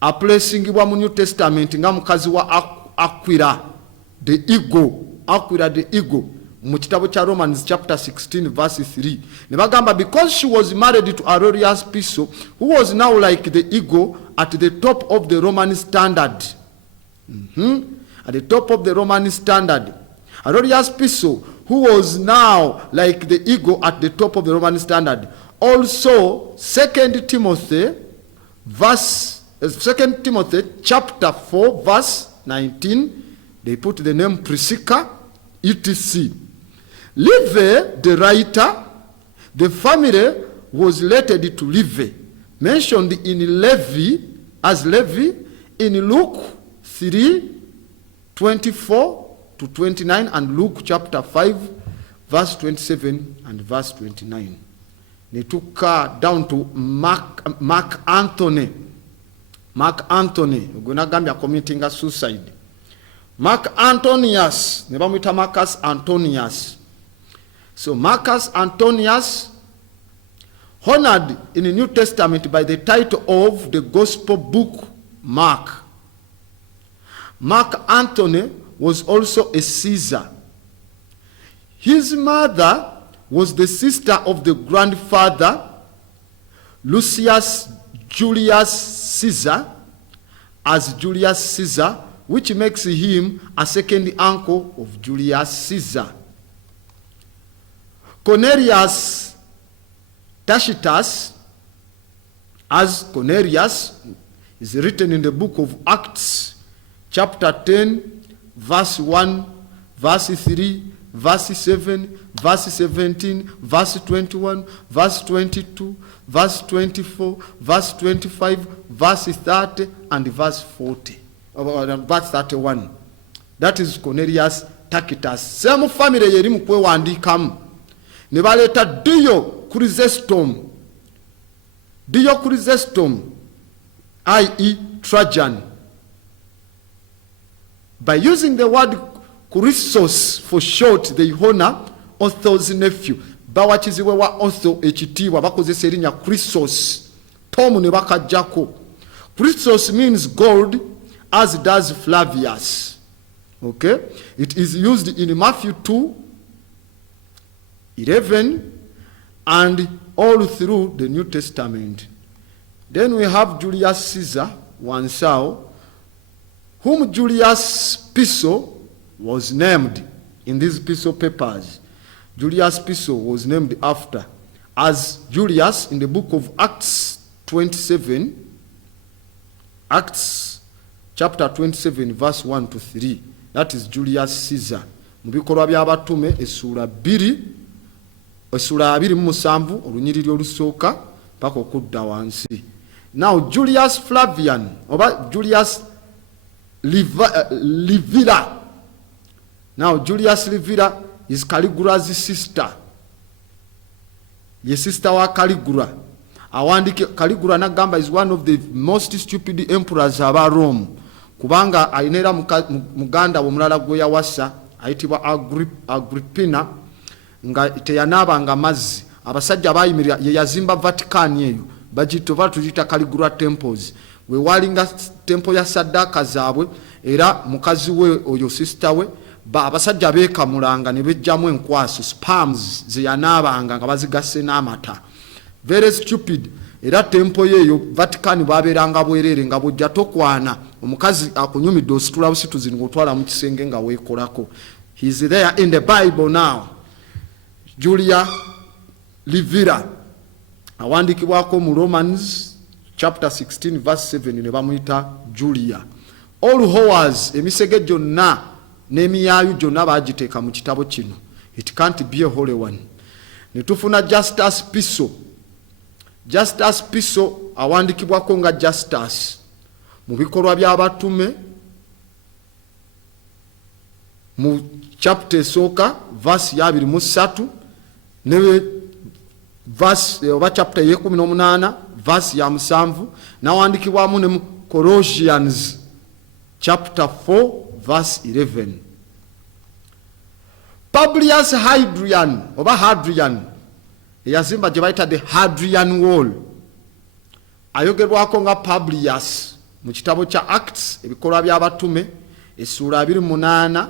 aplesingibwa mu New Testament nga mukazi wa Aquila the Eagle mu kitabo kya Romans chapter 16 verse 3. Ne bagamba because she was married to Aurelius Piso, who was now like the eagle at the top of the Roman standard. At the top of the Roman standard. Aurelius Piso, who was now like the eagle at the top of the Roman standard. Also, 2 Timothy chapter 4 verse 19, they put the name Priscilla, etc. Livy, the writer, the family was related to Livy, mentioned in Levi as Levi in Luke 3:24-29 and Luke chapter 5 verse 27 and verse 29. They took down to Mark Antony. Mark Antony, Gunagambia committing a suicide. Mark Antonius, nebamwita Marcus Antonius. So Marcus Antonius, honored in the New Testament by the title of the Gospel book Mark. Mark Antony was also a Caesar. His mother was the sister of the grandfather Lucius Julius Caesar, as Julius Caesar, which makes him a second uncle of Julius Caesar. Cornelius Tacitus, as Cornelius, is written in the book of Acts, chapter 10, verse 1, verse 3, verse 7, verse 17, verse 21, verse 22, verse 24, verse 25, verse 30, and verse 40. Verse 31. That is Cornelius Tacitus. Same family yeri mu kwewandiikamu. Ne baleeta Dio Chrysostom, i.e. Trajan. By using the word Chrysos for short, they honor Otho's nephew. Bawachizibwe wa Otho ekitiibwa bakozesa erinnya Chrysos. Tomu ne bakajjako. Chrysos means gold, as does Flavius. Okay? It is used in Matthew 2:11 and all through the New Testament. Then we have Julius Caesar, Wansao, whom Julius Piso was named in these Piso papers. Julius Piso was named after, as Julius in the book of Acts 27, Acts chapter 27 verse 1 to 3. That is Julius Caesar. Mu bikolwa by'abatume essula 27 olunyiriri olusooka paka okudda wansi. Now Julius Flavian oba Julius Livilla. Now Julius Livilla is Caligula's sister. Ye sister wa Caligula. Awandike Caligula nagamba is one of the most stupid emperors aba Rome. Kubanga ainera muganda omulala gwe yawasa ayitibwa Agrippina nga teyanaba nga mazzi. Abasajja bayimirira ye yazimba Vatican eyo. Bagitova tujita Caligula temples. We walinga temple ya sadaka zaabwe era mukazi we oyo sister we abasajja beekamulanga ne bejjamu enkwaso spams ze yanaabanga nga bazigase n'amata. Very stupid. Era temple yeyo Vatican baberanga bwerere nga bujja tokwana omukazi akunyumidde ositula busituzi ngotwala mu kisenge nga weekolako. He is there in the Bible now. Julia Livilla awandikibwako mu Romans chapter 16 verse 7 ne bamuyita Julia. All whores emisege gyonna n'emiyaayu gyonna bagiteeka mu kitabo kino. It can't be a holy one. Ne tufuna Justus Piso. Justus Piso awandikibwako nga Justus mu bikolwa by'abatume mu chapter esooka verse ya 23 ne verse oba chapter ye 18 verse ya 7 nawandikibwamu ne Colossians chapter 4 verse 11. Publius Hadrian oba Hadrian yazimba gye bayita the Hadrian Wall ayogerwako nga Publius mu kitabo kya Acts ebikolwa by'abatume essula 28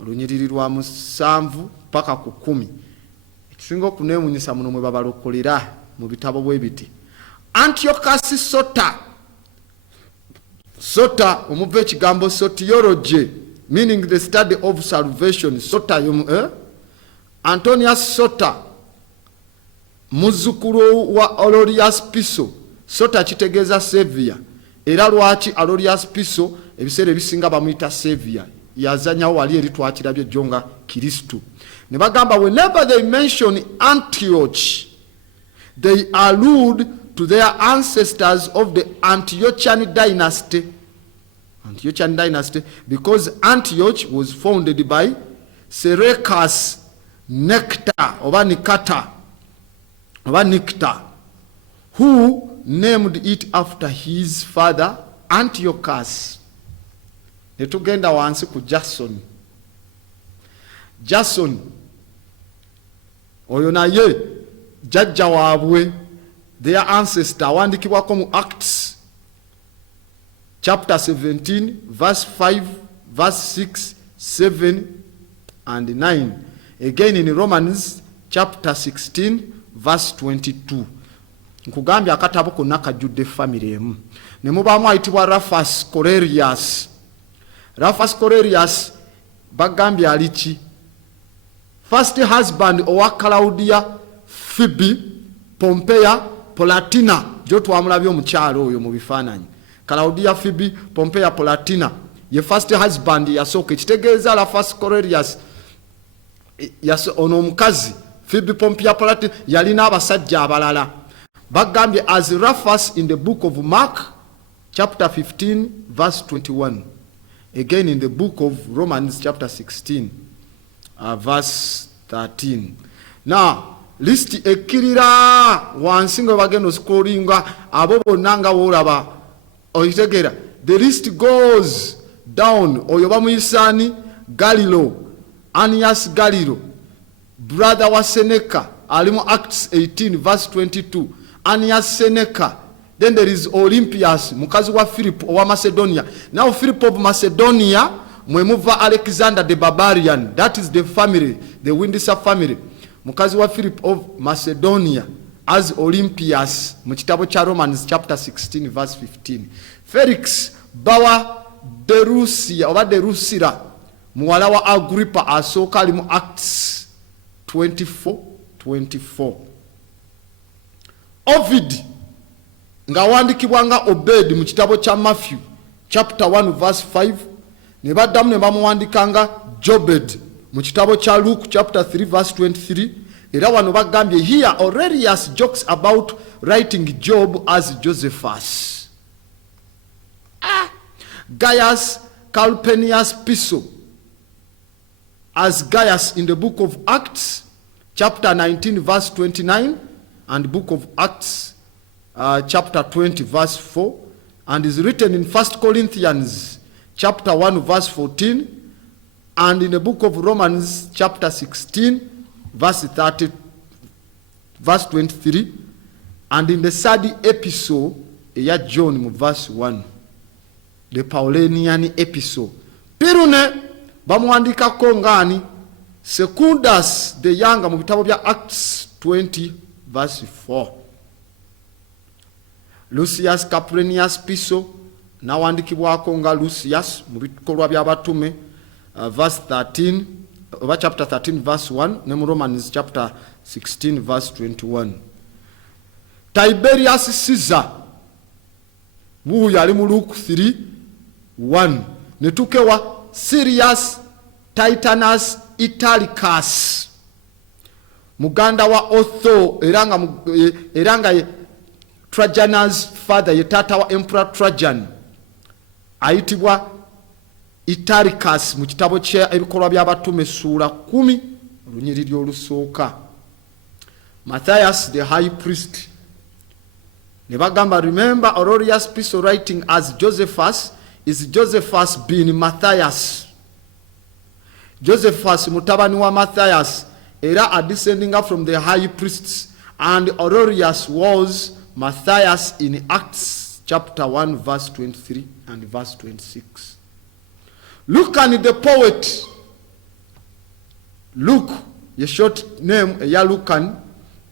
olunyiriri lwa 7 paka ku 10. Ekisinga okuneewuunyisa muno mwe babalokolera mu bitabo bwe biti. Antiochus Sota omuva ekigambo soteriology meaning the study of salvation. Antonius Sota muzzukulu wa Olorius Piso. Sota kitegeeza savior. Era lwaki Olorius Piso ebiseera ebisinga bamuyita savior. Yazanyawo wali eri twakirabye jonga Kristo. Ne bagamba whenever they mention Antioch they allude to their ancestors of the Antiochian dynasty. Antiochian dynasty because Antioch was founded by Seleucus Nectar who named it after his father Antiochus. Netugenda wansi ku Jason oyo naye jajja waabwe their ancestor awandikibwako mu Acts chapter 17 verse 5 verse 6 7 and 9. Again in Romans chapter 16 verse 22. Nkugambye akatabo konna kajjudde family emu. Ne mubaamu ayitibwa Rufus Cornelius. Rufus Cornelius bagambye aliki first husband owa Claudia Phoebe Pompeia Polatina jo twamulabye omukyalo oyo mu bifaananyi. Claudia Phoebe Pompeia Polatina ye first husband yasooka. Ekitegeeza Rufus Cornelius ono omukazi Phoebe Pompeia Polatina yalina abasajja abalala. Bagambye as Rufus in the book of Mark chapter 15 verse 21. Again in the book of Romans chapter 16 verse 13. Now list ekirira wansinga bageno scrollinga abo bonna nga wolaba oyitegera. The list goes down. Oyo bamuyisani Galileo, Ananias Galileo, brother wa Seneca, alimu Acts 18 verse 22. Ananias Seneca. Then there is Olympias, mukazi wa Philip wa Macedonia. Now Philip of Macedonia mwemuva Alexander the Barbarian. That is the family, the Windsor family. Mukazi wa Philip of Macedonia as Olympias mu kitabo kya Romans chapter 16 verse 15. Felix bawa Derusia oba Derusira muwala wa Agrippa asooka ali mu Acts 24:24. Ovid nga wandikibwanga Obed mu kitabo kya Matthew chapter 1 verse 5 ne baddamu ne bamuwandikanga Jobed mu kitabo kya Luke chapter 3 verse 23 era wano bagambye here Aurelius jokes about writing Job as Josephus. Gaius Calpurnius Piso as Gaius in the book of Acts chapter 19 verse 29 and book of Acts chapter 20 verse 4 and is written in 1 Corinthians chapter 1 verse 14 and in the book of Romans chapter 16 verse 30 verse 23 and in the third epistle ya John mu verse 1 the Paulinian epistle. Pirune bamuandikako ngani Secundus the Younger mu bitabo bya Acts 20 verse 4. Lucius Calpurnius Piso nawandikibwako nga Lucius mu bikolwa by'abatume verse 13 over chapter 13 verse 1 ne mu Romans chapter 16 verse 21. Tiberius Caesar wuyo ali mu Luke 3:1 ne tukewa Sirius Titanus Italicus muganda wa Otho eranga Trajan's father ye tata wa Emperor Trajan ayitibwa Italicus mu kitabo kya ebikolwa by'abatume sura 10 lunyiriri olusooka. Matthias the high priest ne bagamba remember Aurelius Piso writing as Josephus is Josephus being Matthias. Josephus mutabani wa Matthias era a descending from the high priests and Aurelius was Matthias in Acts chapter 1 verse 23 and verse 26. Lucan the poet, Luke ye short name ya Lucan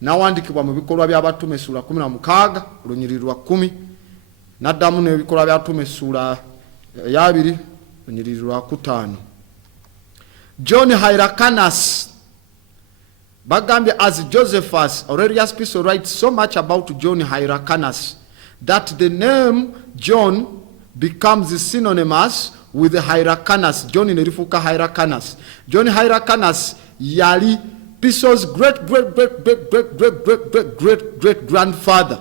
nawandikibwa mu bikolwa by'abatume sura 16 lunyiriri lwa 10 naddamu ne bikolwa by'abatume sura ya 2 lunyiriri lwa 5. John Hyrcanus bagambye as Josephus Aurelius Piso writes so much about John Hyrcanus that the name John becomes synonymous with Hyrcanus. John nerifuka Hyrcanus. John Hyrcanus yali Piso's great grandfather.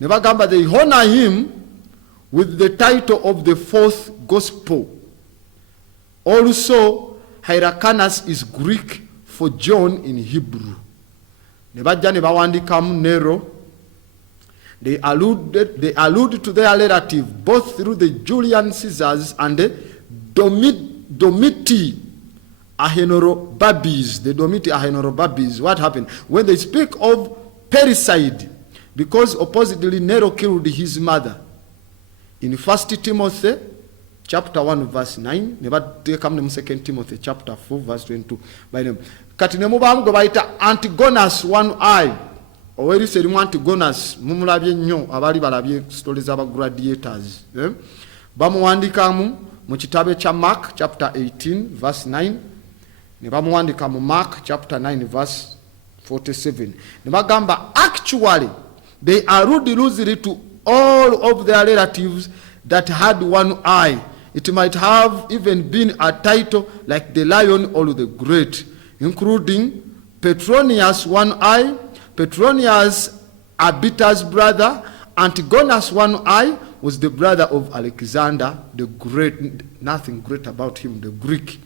Ne bagamba they honor him with the title of the fourth gospel. Also Hyrcanus is Greek for John in Hebrew. Ne bajja ne bawandikamu Nero. They allude to their relative both through the Julian Caesars and the Domiti Ahenorobabes. The Domiti Ahenorobabes. What happened? When they speak of parricide, because oppositely Nero killed his mother. In 1 Timothy chapter 1 verse 9, never come in 2 Timothy chapter 4 verse 22. By them. Katinemubamu gobaita Antigonus one eye. Oweri serimu Antigonus mumulabye nnyo abali balabye stories aba gladiators. Bamuwandikamu mu kitabe cha Mark chapter 18 verse 9. Ne bamuwandika mu Mark chapter 9 verse 47. Ne bagamba actually they allude loosely to all of their relatives that had one eye. It might have even been a title like the lion or the great, including Petronius one eye, Petronius Abita's brother, Antigonus one eye was the brother of Alexander the Great. Nothing great about him, the Greek.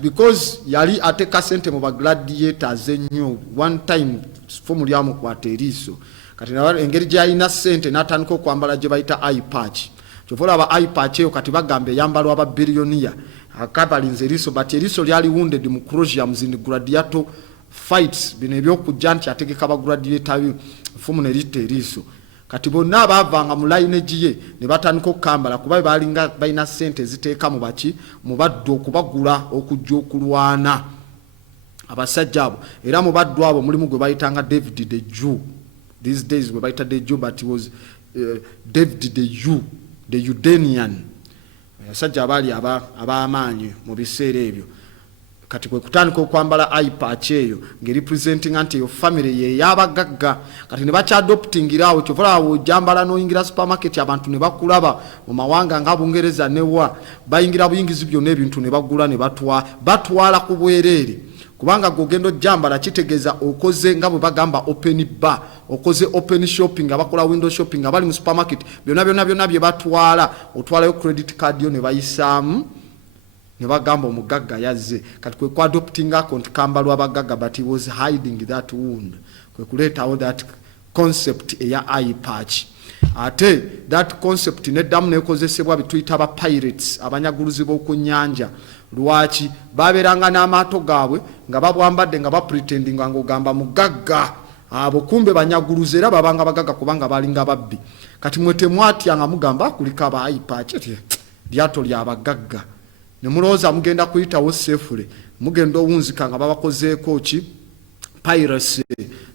Because yali ateka sente mu gladiators ennyo one time formula mu kwateriso kati na engeri gyalina sente n'atandika okwambala gye bayita eye patch. Chofola aba eye patch eyo kati bagambe yambalwa aba billionaire akabalinze eriso but eriso lyali wounded mu Colosseums in gladiator fights bino ebyokujja nti ategeka ba gladiator formula eriso kati bonna abavanga mu line giye ne batandika okukambala kuba balinga balina sente ziteeka mu baki mu baddu okubagula okujja okulwana abasajja abo era mu baddu abo mulimu gwe bayitanga David the Jew. These days we bayita the Jew but he was David the Jew, the Udenian. Abasajja abali abaamaanyi mu biseera ebyo kati kwe kutandika okwambala eye patch eyo ngerepresenting anti yo family ye yabagagga kati ne bacha adoptingirawo kyovola awo jambala noyingira supermarket abantu ne bakulaba mu mawanga nga Bungereza newa bayingira buyingizi byonna ebintu ne bagula ne batwala ku bwerere kubanga gogendo jambala kitegeza okoze nga bwe bagamba open bar okoze open shopping abakola window shopping abali mu supermarket byonna bye batwala otwalayo credit card yo ne bayisamu ne bagamba omugagga yazze kati kwe kwa adopting account kambalwa abagagga but he was hiding that wound kwe kuletawo that concept eya eye patch ate that concept neddamu nekozesebwa bituyita ba pirates abanyaguluzi b'oku nnyanja lwaki baberanga n'amaato gaabwe nga babwambadde nga bapretendinga ng'ogamba mugagga abo kumbe banyaguluzi era babanga bagagga kubanga balinga babbi kati mwetemwatya nga mugamba kulika ba eye patch lyato lyabagagga ne mulowooza mugenda kuyitawo safely mugenda owunzika nga babakozeeko ki piracy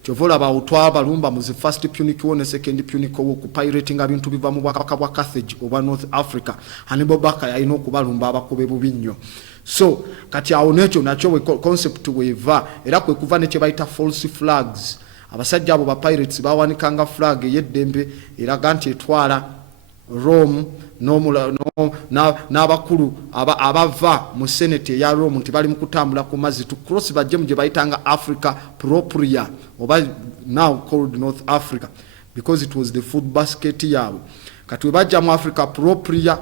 kyovola bawutwa balumba mu first Punic War ne second Punic War ku pirating bintu biva mu bwakabaka bwa Carthage oba North Africa Hannibal Barca yalina okubalumba abakobe bubi nnyo so kati awo nekyo nakyo concept weva era kwe kuva ne kye bayita false flags abasajja abo ba pirates bawanikanga flag yeddembe eraga nti etwala Rome n'abakulu abava mu senate ya Rome nti bali mu kutambula ku mazzi to cross bajje mu gye bayitanga Africa Propria oba now called North Africa because it was the food basket yaabwe kati we bajja mu Africa Propria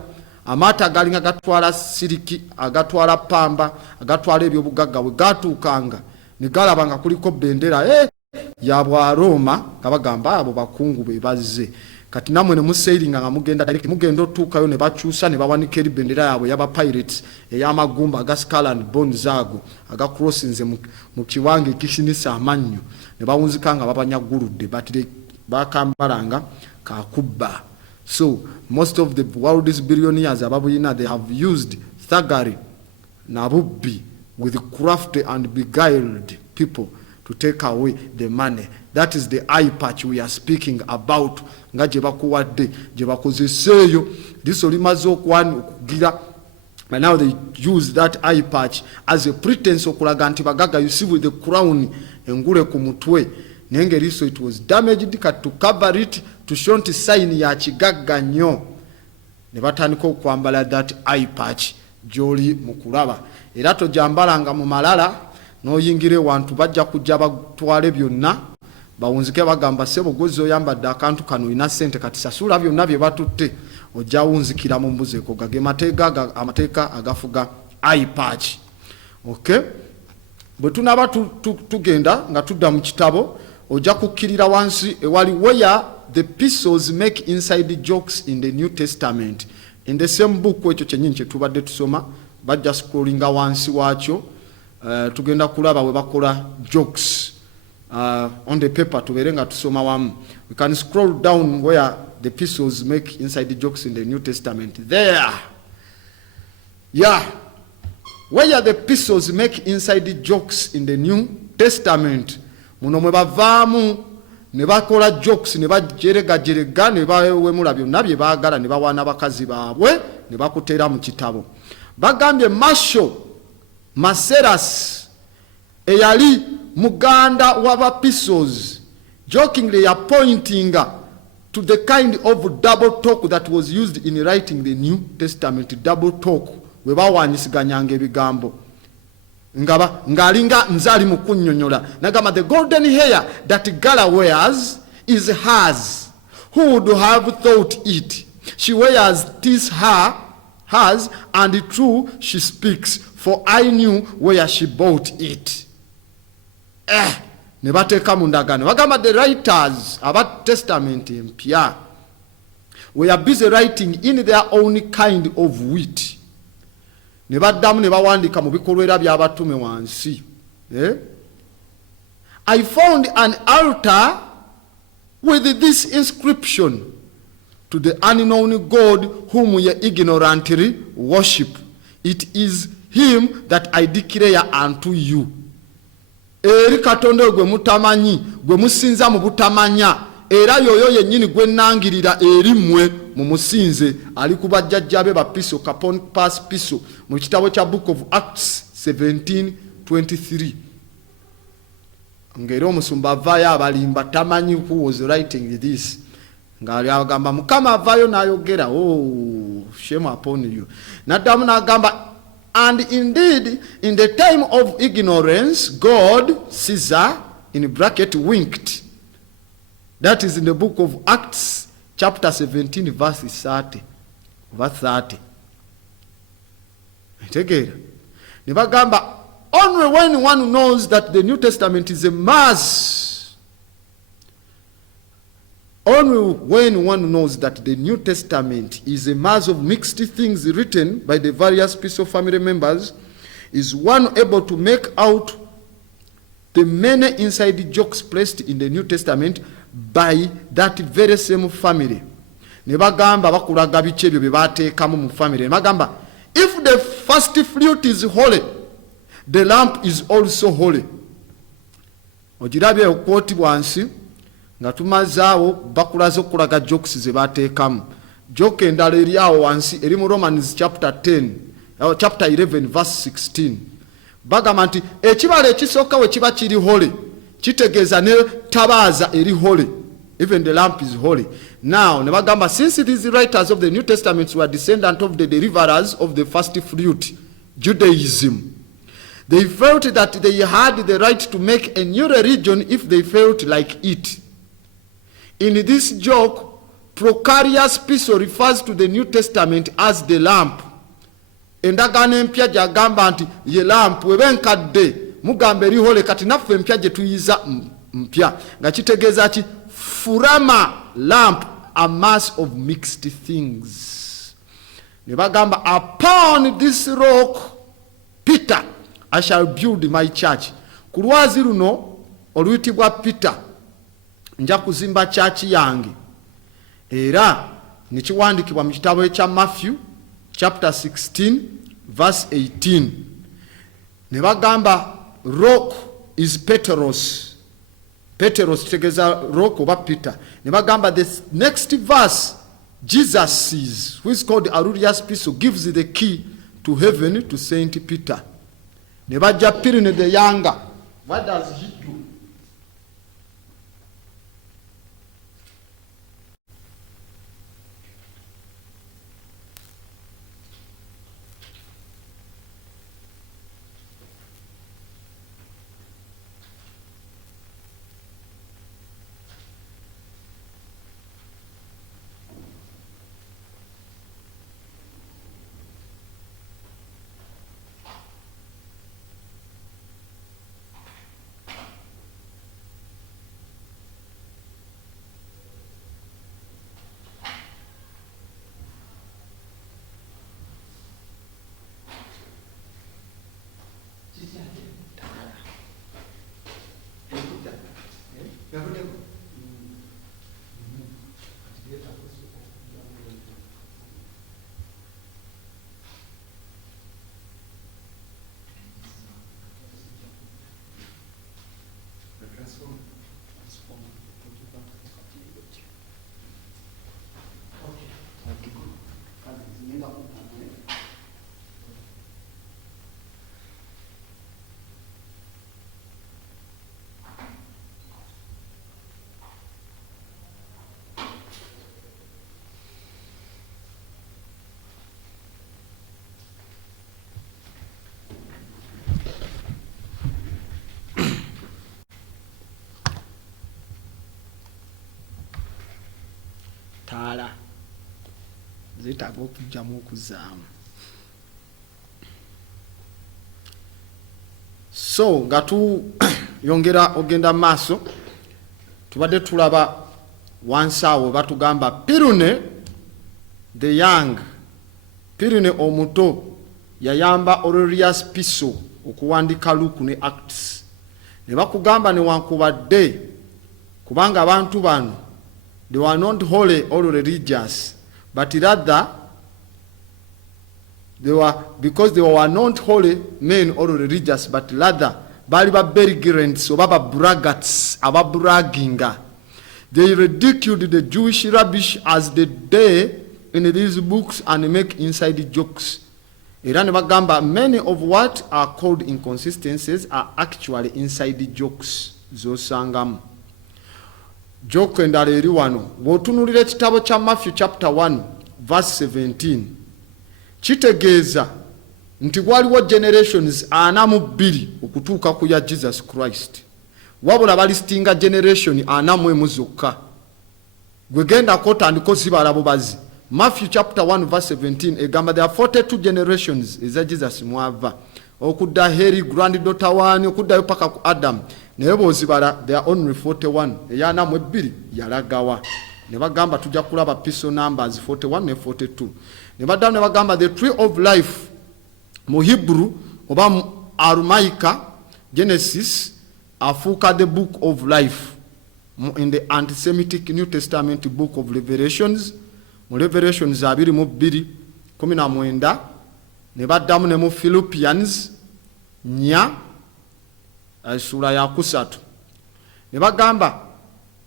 amata galinga gatwala siriki agatwala pamba agatwala ebyobugagga we gatuukanga ne galabanga kuliko bendera yabwa Roma kabagamba abo bakungu be bazze kati namwe ne musailinga nga mugenda direct mugenda otuukayo ne bakyusa ne bawanika eri bendera yaabwe yaba pirates ey'amagumba aga skull and bones ago aga crossinze mu kiwange kishinisa amannyo ne bawunzika nga babanyaguludde batire bakambalanga kakubba so most of the world's billionaires ababuyina they have used thuggery na bubbi with craft and beguiled people to take away the money. That is the eye patch we are speaking about. Nga je bakuwadde je bakozeseeyo liso limaze okugira and now they use that eye patch as a pretense okulaga nti bagaga you see with the crown engule ku mutwe nenge liso it was damaged cut to cover it to show nti sign ya kigagga nnyo ne batandika okwambala that eye patch joli mukulaba era tojambalanga mu malala noyingire wantu bajja kujja batwale byonna bawunzike bagamba sebo gozi oyambadde akantu kano ina sente kati sasula byonna bye batutte ojja wunzikira mu mbuze ko gage amateeka agafuga eye patch okay bwe tunaba tugenda nga tudda mu kitabo ojja kukkirira wansi ewali where the epistles make inside jokes in the New Testament in the same book ekyo kyenyinyi kye tubadde tusoma bajja scrollinga wansi wakyo tugenda kulaba we bakola jokes on the paper tuberenga tusoma wamu we can scroll down where the epistles make inside the jokes in the New Testament there where the epistles make inside the jokes in the New Testament muno mwe bavaamu ne bakola jokes ne bajeregajerega ne bawemula byonna bye baagala ne bawaana bakazi baabwe ne bakuteera mu kitabo bagambye Maseras eyali muganda w'abapistles jokingly pointing to the kind of double talk that was used in writing the New Testament. Double talk we bawanyisiganyanga ebigambo ngalinga nzali mu kunnyonnyola nagamba the golden hair that Gala wears is hers. Who would have thought it? She wears this hers, and true she speaks, for I knew where she bought it. Ne bateeka mu ndagaano bagamba the writers about testament empya were busy writing in their own kind of wit. Ne baddamu ne bawandiika mu bikolwa era by'abatume wansi. I found an altar with this inscription: to the unknown God whom ye ignorantly worship. It is him that I declare unto you. Eri Katonda gwe mutamanyi gwe musinza mu butamanya era yoyo yennyini gwe nangirira eri mmwe mu musinze ali kubajjajjabe ba Piso kapon pass Piso mu kitabo kya Book of Acts 17 23 ngero omusumba avaayo abalimba tamanyi who was writing this ngali agamba mukama avaayo n'ayogera shame upon you naddamu n'agamba and indeed in the time of ignorance God Caesar in bracket winked. That is in the book of Acts chapter 17 verse 30. Tegera nibagamba only when one knows that the New Testament is a mass, only when one knows that the New Testament is a mass of mixed things written by the various Epistle family members, is one able to make out the many inside jokes placed in the New Testament by that very same family. Nebagamba bakulaga biche byo bebateekamu mu family. Nebagamba if the first fruit is holy, the lamp is also holy. Ogirabye okwoti bwansi nga tumazaawo bakulaza okulaga jokes ze bateekamu. Joke endala eri awo wansi eri mu Romans chapter 11 verse 16. Bagamba nti ekibala ekisooka we kiba kiri holy kitegeeza ne tabaaza eri holy. Even the lamp is holy. Now, nebagamba, since these writers of the New Testament were descendants of the deliverers of the first fruit, Judaism, they felt that they had the right to make a new religion if they felt like it. In this joke, Procarius Piso refers to the New Testament as the lamp. Endagaano empya gy'agamba nti ye lamp weba enkadde mugamba eri hole kati naffe empya gye tuyiza mpya nga kitegeeza ki furama lamp, a mass of mixed things. Nebagamba upon this rock Peter I shall build my church. Ku lwazi luno oluyitibwa Peter nja kuzimba church yange. Era nikiwandikibwa mu kitabo ekya Matthew chapter 16 verse 18. Nebagamba rock is Petros. Petros tegeza rock oba Peter. Nebagamba the next verse Jesus sees, who is called Aurelius Piso, gives the key to heaven to Saint Peter. Nebaja Pirine the younger. What does he do? Taala zitaaga okujjamu okuzaamu. So nga tuyongera ogenda maaso tubadde tulaba wansi awo batugamba Pirune the young, Pirune omuto yayamba Aurelius Piso okuwandika Luke ne Acts. Ne bakugamba newankubadde kubanga abantu bano they were not holy or religious, but rather they were, because they were not holy men or religious, but rather bali ba belligerents or baba braggarts, aba bragginga. They ridiculed the Jewish rubbish as they dare in these books and make inside jokes. era ne bagamba many of what are called inconsistencies are actually inside jokes zosangamu. Joke endala eri wano bw'otunulira ekitabo kya Matthew chapter 1 verse 17 kitegeeza nti waliwo generations 42 okutuuka ku ya Jesus Christ, wabula balistinga generation 41 zokka. Gwe genda kotandiko zibala bubazi. Matthew chapter 1 verse 17 egamba there are 42 generations eza Jesus mwava okudda Heri granddaughter 1 okuddayo paka ku Adam, naye bw'ozibala there are only 41. Eyana mu 2 yalagawa. Ne bagamba tujja kulaba piso numbers 41 ne 42. Ne baddamu ne bagamba the tree of life mu Hebrew oba mu Aramaica Genesis afuuka the book of life. In the anti-Semitic New Testament book of Revelations, mu Revelations 22:19 ne baddamu ne mu Philippians 4 sura ya 3 ne bagamba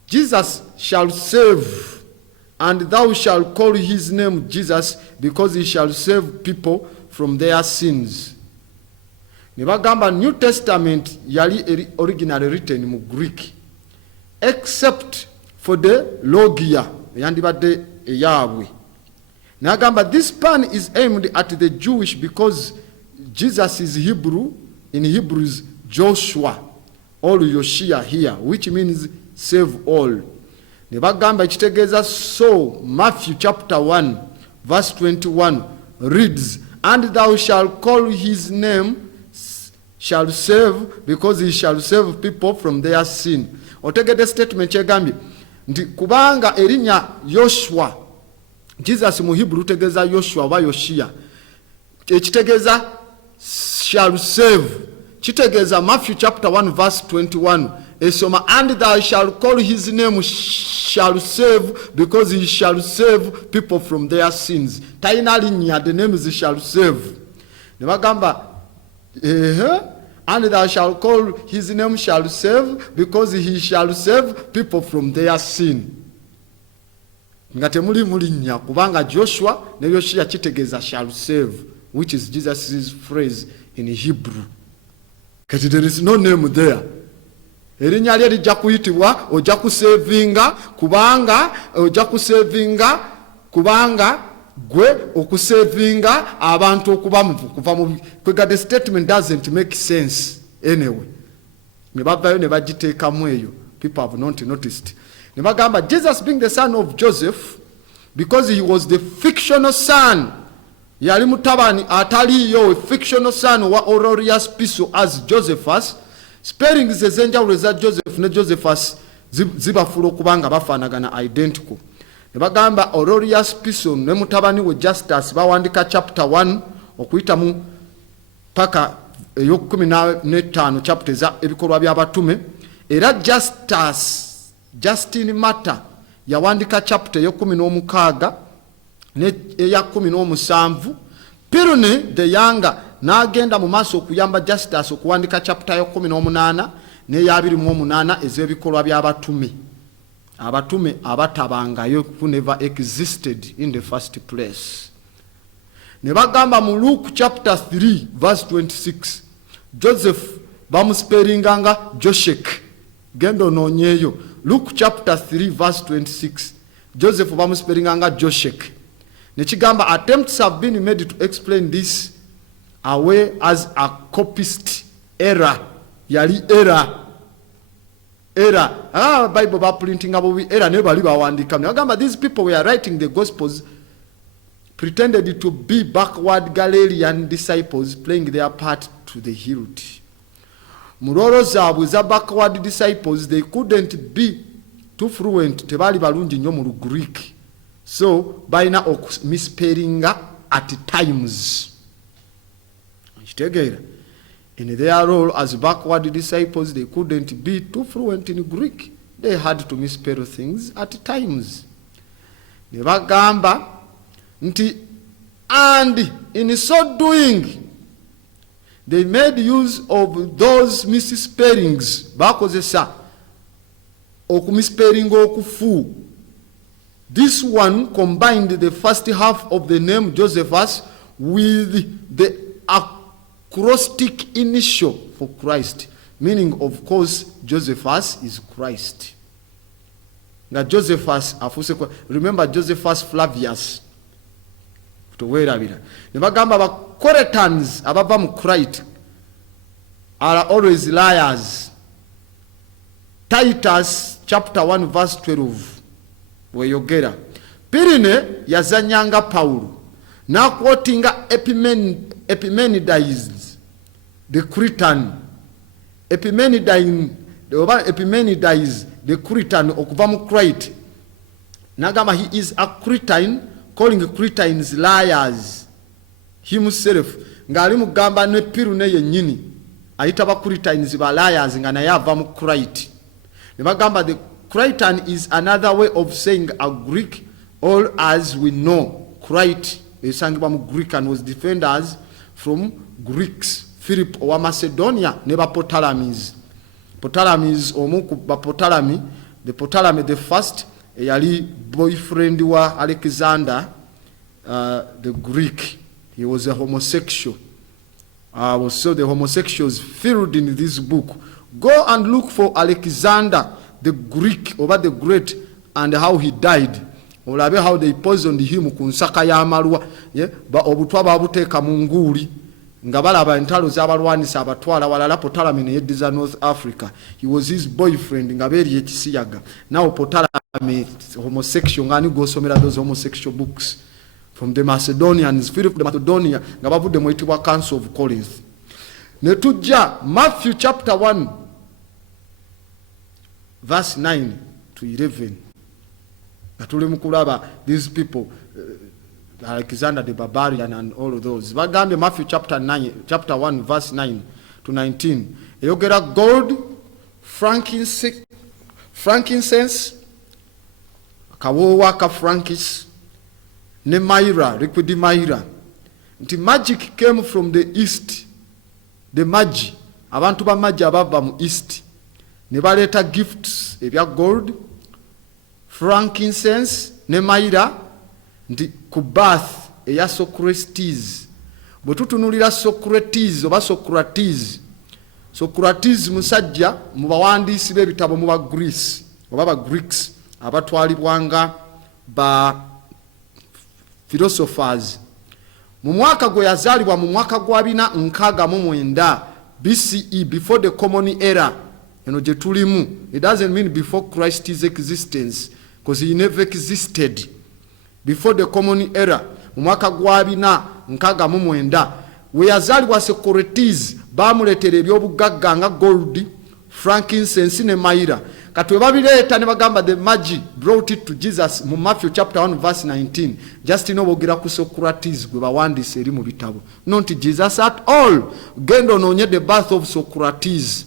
Jesus shall save, and thou shalt call his name Jesus, because he shall save people from their sins. Ne bagamba New Testament yali originally written mu Greek, except for the logia yandibadde eyabwe. Nagamba this pan is aimed at the Jewish because Jesus is Hebrew, in Hebrews Joshua or Yoshia here, which means save all. Ne bagamba ekitegeeza so Matthew chapter 1 verse 21 reads, and thou shalt call his name shall save, because he shall save people from their sin. Otegede statement kyegambye nti kubanga erinnya Yoshua Jesus mu Hebrew tegeeza Yoshua oba Yoshia, ekitegeeza shall save kitegeeza Matthew chapter 1 verse 21 esoma and thou shall call his name shall save, because he shall save people from their sins. Taina linnya the name is shall save. Ne bagamba and thou shall call his name shall save, because he shall save people from their sin. Nga temuli mulinnya kubanga Joshua ne Yoshua kitegeeza shall save, which is Jesus' phrase in Hebrew. Kati there is no name there. Erinnya lye lijja kuyitibwa ojja kusevinga kubanga gwe okusevinga abantu okuva mu kwega. The statement doesn't make sense anyway. Ne bavayo ne bagiteekamu eyo. People have not noticed. Ne bagamba Jesus being the son of Joseph, because he was the fictional son, yali mutabani ataliyo, fictional son wa Aurelius Piso as Josephus. Spellings ezenjawulo eza Joseph ne Josephus zibafuula okubanga bafaanagana identical. Ne bagamba Aurelius Piso ne mutabani we Justus bawandika chapter 1 okuyitamu paka ey'okumi chapter za ebikolwa by'abatume, era Justin Martyr yawandika chapter ey'okumi ne eya 17. Pliny the younger n'agenda mu maaso okuyamba Justus okuwandika chapter ya 18 n'eya 28 ez'ebikolwa by'abatume. Abatume abatabangayo who never existed in the first place. Ne bagamba mu Luke chapter 3 verse 26 Joseph bamusperinganga Joshek. Genda onoonyeeyo. Luke chapter 3 verse 26 Joseph bamusperinganga Joshek. Nechigamba attempts have been made to explain this away as a copyist error. Yali error. Bible ba printing abubi error ne bali bawandika. Nagamba these people were writing the gospels pretended to be backward Galilean disciples playing their part to the hilt. Muroro zaabwe za backward disciples, they couldn't be too fluent, tebali balungi nnyo mu Greek. So balina misspellinga at times. In their role as backward disciples, they couldn't be too fluent in Greek. They had to misspell things at times. Ne bagamba nti, and in so doing, they made use of those misspellings. Bakozesa okumisspellinga okufu. This one combined the first half of the name Josephus with the acrostic initial for Christ, meaning of course Josephus is Christ. Nga Josephus afuse, remember Josephus Flavius towerabira ne bagamba ba Coretans abava mu Crete are always liars. Titus chapter 1 verse 12 weyogera Pirine yazanyanga Paulo na quotinga Epimenides the Cretan, Epimenides the Cretan okuva mu Crete, nagamba he is a Cretan, calling Cretans liars himself, ngali mugamba ne Pirine yennyini ayita ba Cretans ba liars nga naye ava mu Crete. Ne bagamba the Cretan is another way of saying a Greek, or as we know Crete esangibwa mu Greek and was defenders from Greeks, Philip owa Macedonia ne ba Ptolemies. Ptolemies omu ku ba Ptolemy, the first yali boyfriend wa Alexander the Greek. He was a homosexual. So the homosexuals filled in this book. Go and look for Alexander the Greek over the Great and how he died. Olabe how they poisoned him ku nsaka y'amalwa, ba obutwa babuteeka mu nguli nga balaba entalo z'abalwanisa abatwala walala. Ptolemy ne yeddiza North Africa. He was his boyfriend nga beeri ekisiyaga. Now Ptolemy homosexual ngani gosomera those homosexual books from the Macedonians, Philip the Macedonia nga bavudde mu etibwa Council of Corinth. Ne tujja Matthew chapter 1 verse 9 to 11. Natuli mukulaba these people, Alexander the Barbarian and all of those. Bagambe Matthew chapter 1 verse 9 to 19. Eyogera gold, frankincense, kawowa ka frankis, ne myrrh, liquid myrrh. Nti magic came from the east. The magi, abantu ba magi abava mu east, ne baleeta gifts ebya gold, frankincense ne myrrh, nti ku birth eya Socrates. Bwe tutunulira Socrates oba Socrates musajja mu bawandiisi b'ebitabo mu ba Greece oba ba Greeks abatwalibwanga ba philosophers. Mu mwaka gwe yazaalibwa mu mwaka gwa 469 BCE, before the common era. Gye tulimu, it doesn't mean before Christ's existence, because he never existed. Before the common era, mu mwaka gwa 469 we yazaalibwa Socrates, bamuleetera ebyobugagga nga gold, frankincense ne myrrh. Kati we babireeta ne bagamba the magi brought it to Jesus mu Matthew chapter 1 verse 19. Just boogera ku Socrates gwe bawandiise eri mu bitabo, not Jesus at all. Genda onoonye the birth of Socrates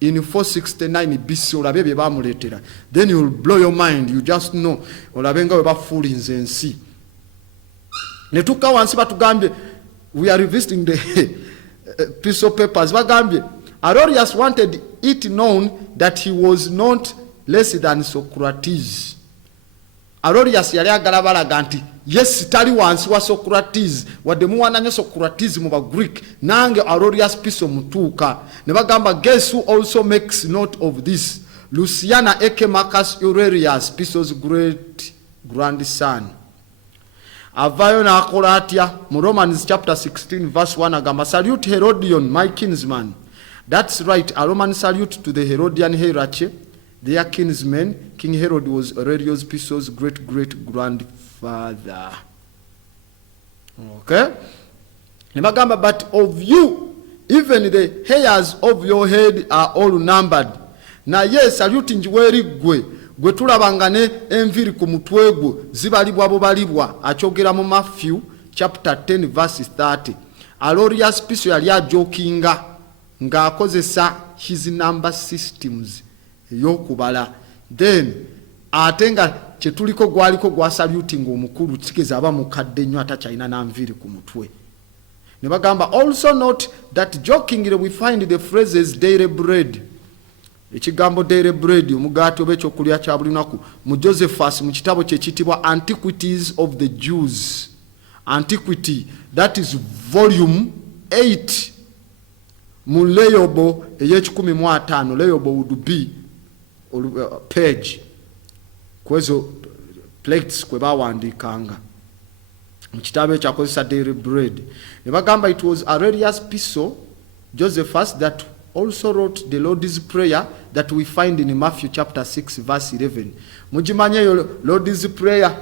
in 469 BC, olabe bye bamuleetera. Then you will blow your mind. You just know olabe nga we bafuulinze ensi. Ne tukka wansi batugambye we are revisiting the piece of papers. Bagambye Arorius wanted it known that he was not less than Socrates. Arorius yali agala balaga nti yes tali wansi wa Socrates, wadde muwananya Socrates mu ba Greek, nange Arorius piso mutuuka. Ne bagamba guess who also makes note of this? Luciana eke Marcus Aurelius, Piso's great grandson. Avayo n'akola atya mu Romans chapter 16 verse 1 agamba salute Herodion my kinsman. That's right, a Roman salute to the Herodian hierarchy, their kinsman. King Herod was Aurelius Piso's great-great-grandfather. Okay? Nebagamba, but of you, even the hairs of your head are all numbered. Na ye salute njiweri gwe tulabanga ne enviri ku mutwe gwe zibalibwa bubalibwa. Akyogera mu Matthew chapter 10 verse 30. Aurelius Piso yali ajokinga nga akozesa his number systems ey'okubala. Then ate nga kyetuliko gwaliko gwa saluting omukulu kigeza aba mukadde nnyo atakyalina nanviri ku mutwe. Ne bagamba also note that jokingly we find the phrases daily bread. Ekigambo daily bread omugaati oba ekyokulya kya buli lunaku mu Josephus mu kitabo kye kitibwa Antiquities of the Jews. Antiquity, that is volume 8 mu Leyobo ey'ekikumi mu ataano. Leyobo would be page kwezo plates kwe bawandiikanga mu kitabo ekyakozesa Daily Bread. Ne bagamba it was Aurelius Piso Josephus that also wrote the Lord's Prayer that we find in Matthew chapter 6 verse 11. Mujimanye yo Lord's Prayer,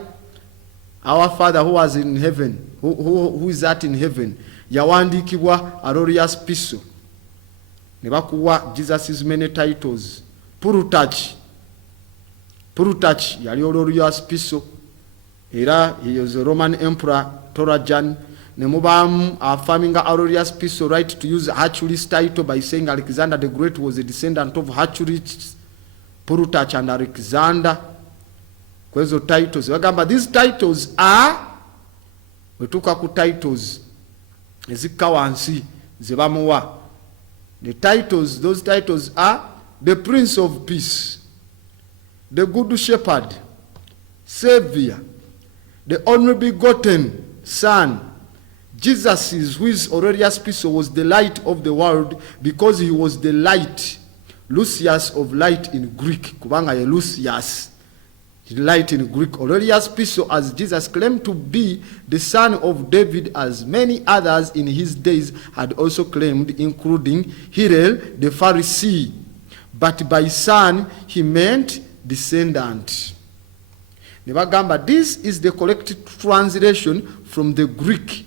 our Father who was in heaven, who is at in heaven, yawandikibwa Aurelius Piso. Ne bakuwa Jesus' many titles. Purutach yali Aurelius Piso, era he was a Roman emperor Trajan. Ne mubamu affirming Aurelius Piso right to use Hercules title by saying Alexander the Great was a descendant of Hercules, Purutach and Alexander. Kwezo titles bagamba these titles are wetuka ku titles ezikka wansi zebamuwa. The titles, those titles are the Prince of Peace, the Good Shepherd, Savior, the Only Begotten Son. Jesus is, who is Aurelius Piso, was the light of the world because he was the light, Lucius of light in Greek. Kubanga ye Lucius, light in Greek. Aurelius Piso, as Jesus claimed to be the son of David, as many others in his days had also claimed, including Hillel the Pharisee. But by son, he meant descendant. Nebagamba, this is the correct translation from the Greek.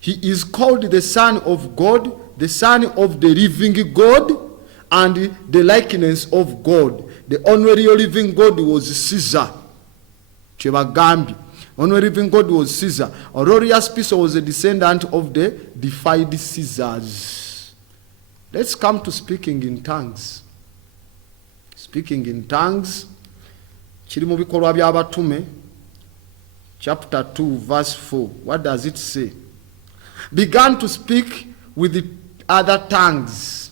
He is called the Son of God, the Son of the living God, and the likeness of God. The only real living God was Caesar. Chebagambi. Only living God was Caesar. Aurelius Piso was a descendant of the defied Caesars. Let's come to speaking in tongues. Speaking in tongues. Kiri mu bikolwa by'abatume, chapter 2, verse 4. What does it say? Began to speak with the other tongues.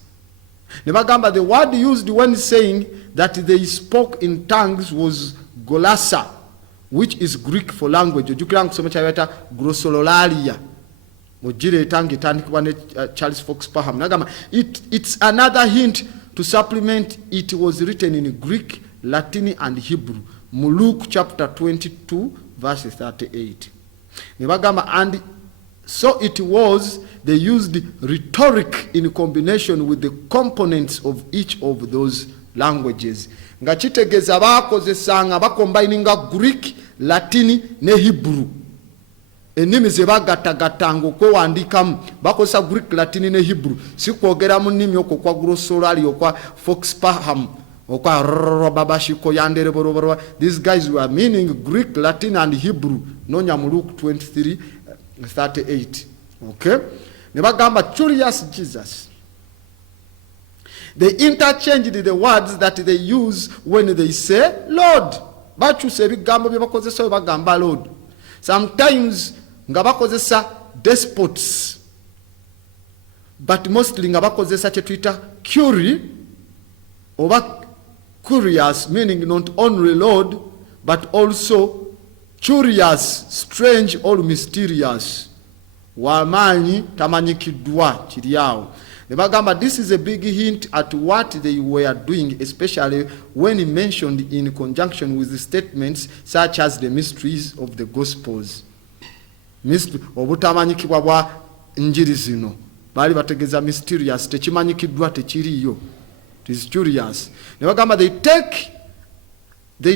Nebagamba, the word used when saying that they spoke in tongues was golasa, which is Greek for language. Ojukira kusoma kyabata glossolalia. Mujire tangi tandikibwa ne Charles Fox Parham. Nagamba, it's another hint to supplement. It was written in Greek, Latin and Hebrew. Luke chapter 22 verse 38. Nebagamba, and so it was, they used rhetoric in combination with the components of each of those languages. Nga kitegeza bakozesanga bakombininga Greek, Latin ne Hebrew. Ennimi ze bagattagatanga okwewandikamu bakozesa Greek, Latin ne Hebrew. Si kwogera mu nnimi okwo kwa glossolalia okwa Fox Parham okwa babashiko yandere boroboro. These guys were meaning Greek, Latin and Hebrew. Nonya mu Luke 23:38. Okay? Nebagamba curious Jesus. They interchanged the words that they use when they say Lord. Bachuse ebigambo bye bakozesa bagamba Lord. Sometimes nga bakozesa despots. But mostly nga bakozesa kye tuyita curie oba curious, meaning not only Lord but also curious, strange or mysterious. Wamanyi tamanyikidwa kiriawo. Nebagamba, this is a big hint at what they were doing, especially when mentioned in conjunction with the statements such as the mysteries of the Gospels. Mystery obutamanyikibwa bwa njiri zino. Bali bategeza mysterious, tekimanyikidwa tekiriyo. It is curious. Nebagamba, they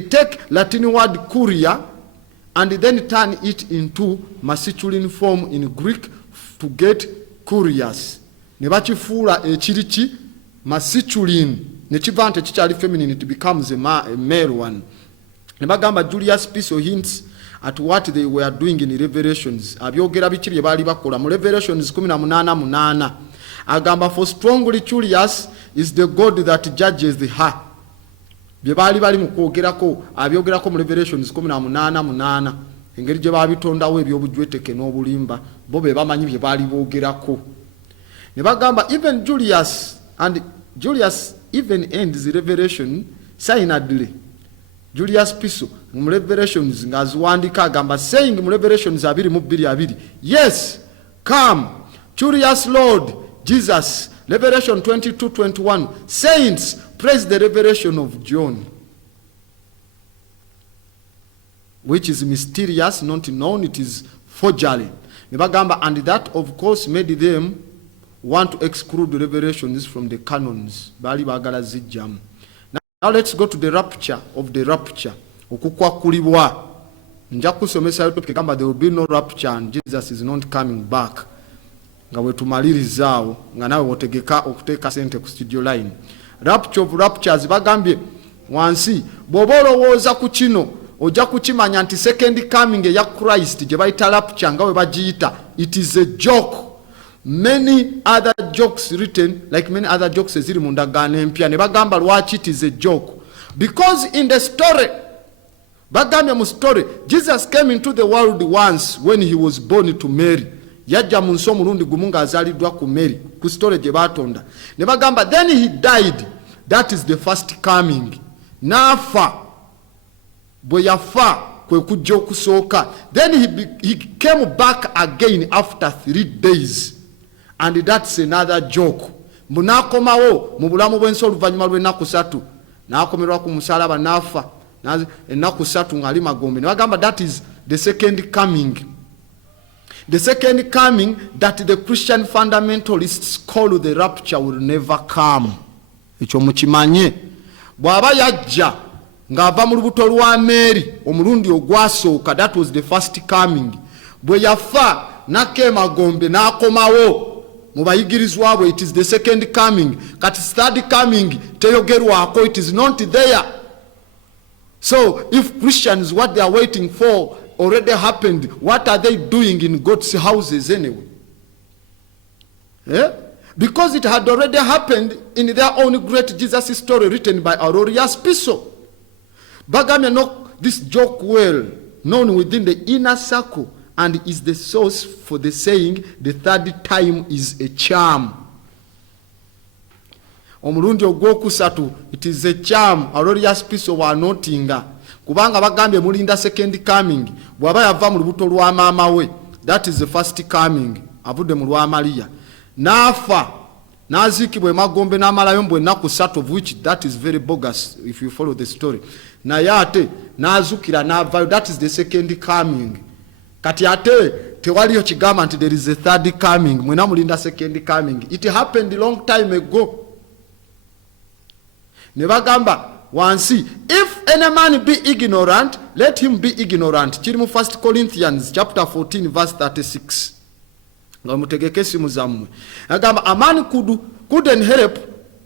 take Latin word curia and then turn it into masculine form in Greek to get curious. Ne bakifuula ekiriki masculine ne kiva nti kikyali feminine, it becomes a male one. Ne bagamba Julius Piso hints at what they were doing in Revelations. Abyogera biki bye baali bakola mu Revelations 18:8. Agamba, for strongly curious is the God that judges the heart. Bye baali bali mu kwogerako abyogerako mu Revelations 18:8. Engeri gye babitondawo ebyobujweteke n'obulimba bo be bamanyi bye baali boogerako. Ne bagamba even Julius even ends the Revelation signedly Julius Piso mu Revelations ngaziwandika agamba saying mu Revelations 2:22 yes come curious Lord Jesus. Revelation 22:21 saints praise the revelation of John, which is mysterious, not known, it is forgery. Nebagamba, and that of course made them want to exclude the revelations from the canons. Bali bagala zijjamu. Now let's go to the rapture of the rapture. Okukwakulibwa. Nja kusomesa topic kamba there will be no rapture and Jesus is not coming back. Nga wetumalirizawo nga nawe wotegeka okuteeka sente ku studio line. Rapture of raptures bagambye wansi bw'oba olowooza ku kino ojja kukimanya nti second coming ya Christ gye bayita rapture nga we bagiyita it is a joke. Many other jokes written, like many other jokes eziri mu ndagaano empya ne bagamba lwaki it is a joke because in the story bagambye mu story Jesus came into the world once when he was born to Mary. Yajja mu nsi omulundi gumu ng'azaaliddwa ku Mary ku story gye baatonda ne bagamba then he died, that is the first coming. N'afa, bwe yafa kwe kujja okusooka, then he came back again after 3 days. And that's another joke. Munakomawo mu bulamu bw'ensi oluvannyuma lw'ennaku 3 n'akomerwa ku musalaba n'afa ennaku 3 ng'ali magombe. Ne bagamba that is the second coming. The second coming that the Christian fundamentalists call the rapture will never come. Ekyo mukimanye. Bw'aba yajja ng'ava mu lubuto lwa Mary omulundi ogwasooka, that was the first coming. Bwe yafa n'akke magombe n'akomawo mu bayigirizwa bwe, it is the second coming. Kati third coming teyogerwako, it is not there. So if Christians what they are waiting for already happened, what are they doing in God's houses anyway? Because it had already happened in their own great Jesus story written by Aurelius Piso. Bagamya know this joke well, known within the inner circle, and is the source for the saying the third time is a charm. Omulundi ogwokusatu, it is a charm. Aurelius Piso wa notinga kubanga bagambye mulinda second coming bw'aba yava mu lubuto lwa maama we, that is the first coming. Avudde mu lwa Maria n'afa n'aziikibwa emagombe n'amalayo mbwe ennaku 3, of which that is very bogus if you follow the story. Naye ate n'azukira n'avayo, that is the second coming. Kati ate tewaliyo kigamba nti there is a third coming, mwena mulinda second coming. It happened a long time ago. Ne bagamba wansi, if any man be ignorant, let him be ignorant. Kiri mu 1 Corinthians chapter 14 verse 36. Nga mutegeke simu zammwe. Agamba a man couldn't help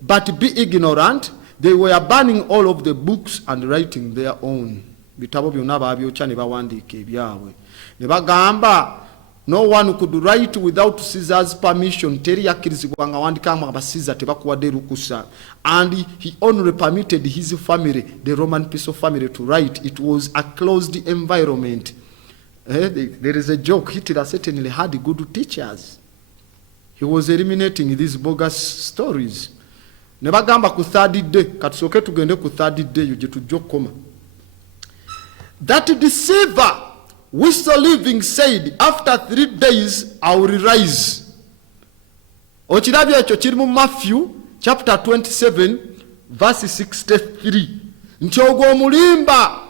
but be ignorant. They were burning all of the books and writing their own. Bitabo byonna babyokya ne bawandiika ebyabwe. Ne bagamba no one could write without Caesar's permission. Teri yakkirizibwa nga wandikamu abasiza tebakuwadde lukusa. And he only permitted his family, the Roman Piso family, to write. It was a closed environment. There is a joke. Hitler certainly had good teachers. He was eliminating these bogus stories. Ne bagamba ku third day, katusooke tugende ku third day gye tujja okukoma. That deceiver which the living said, after 3 days I will rise. Okirabye ekyo kiri mu Matthew chapter 27 verse 63. Nti ogwo omulimba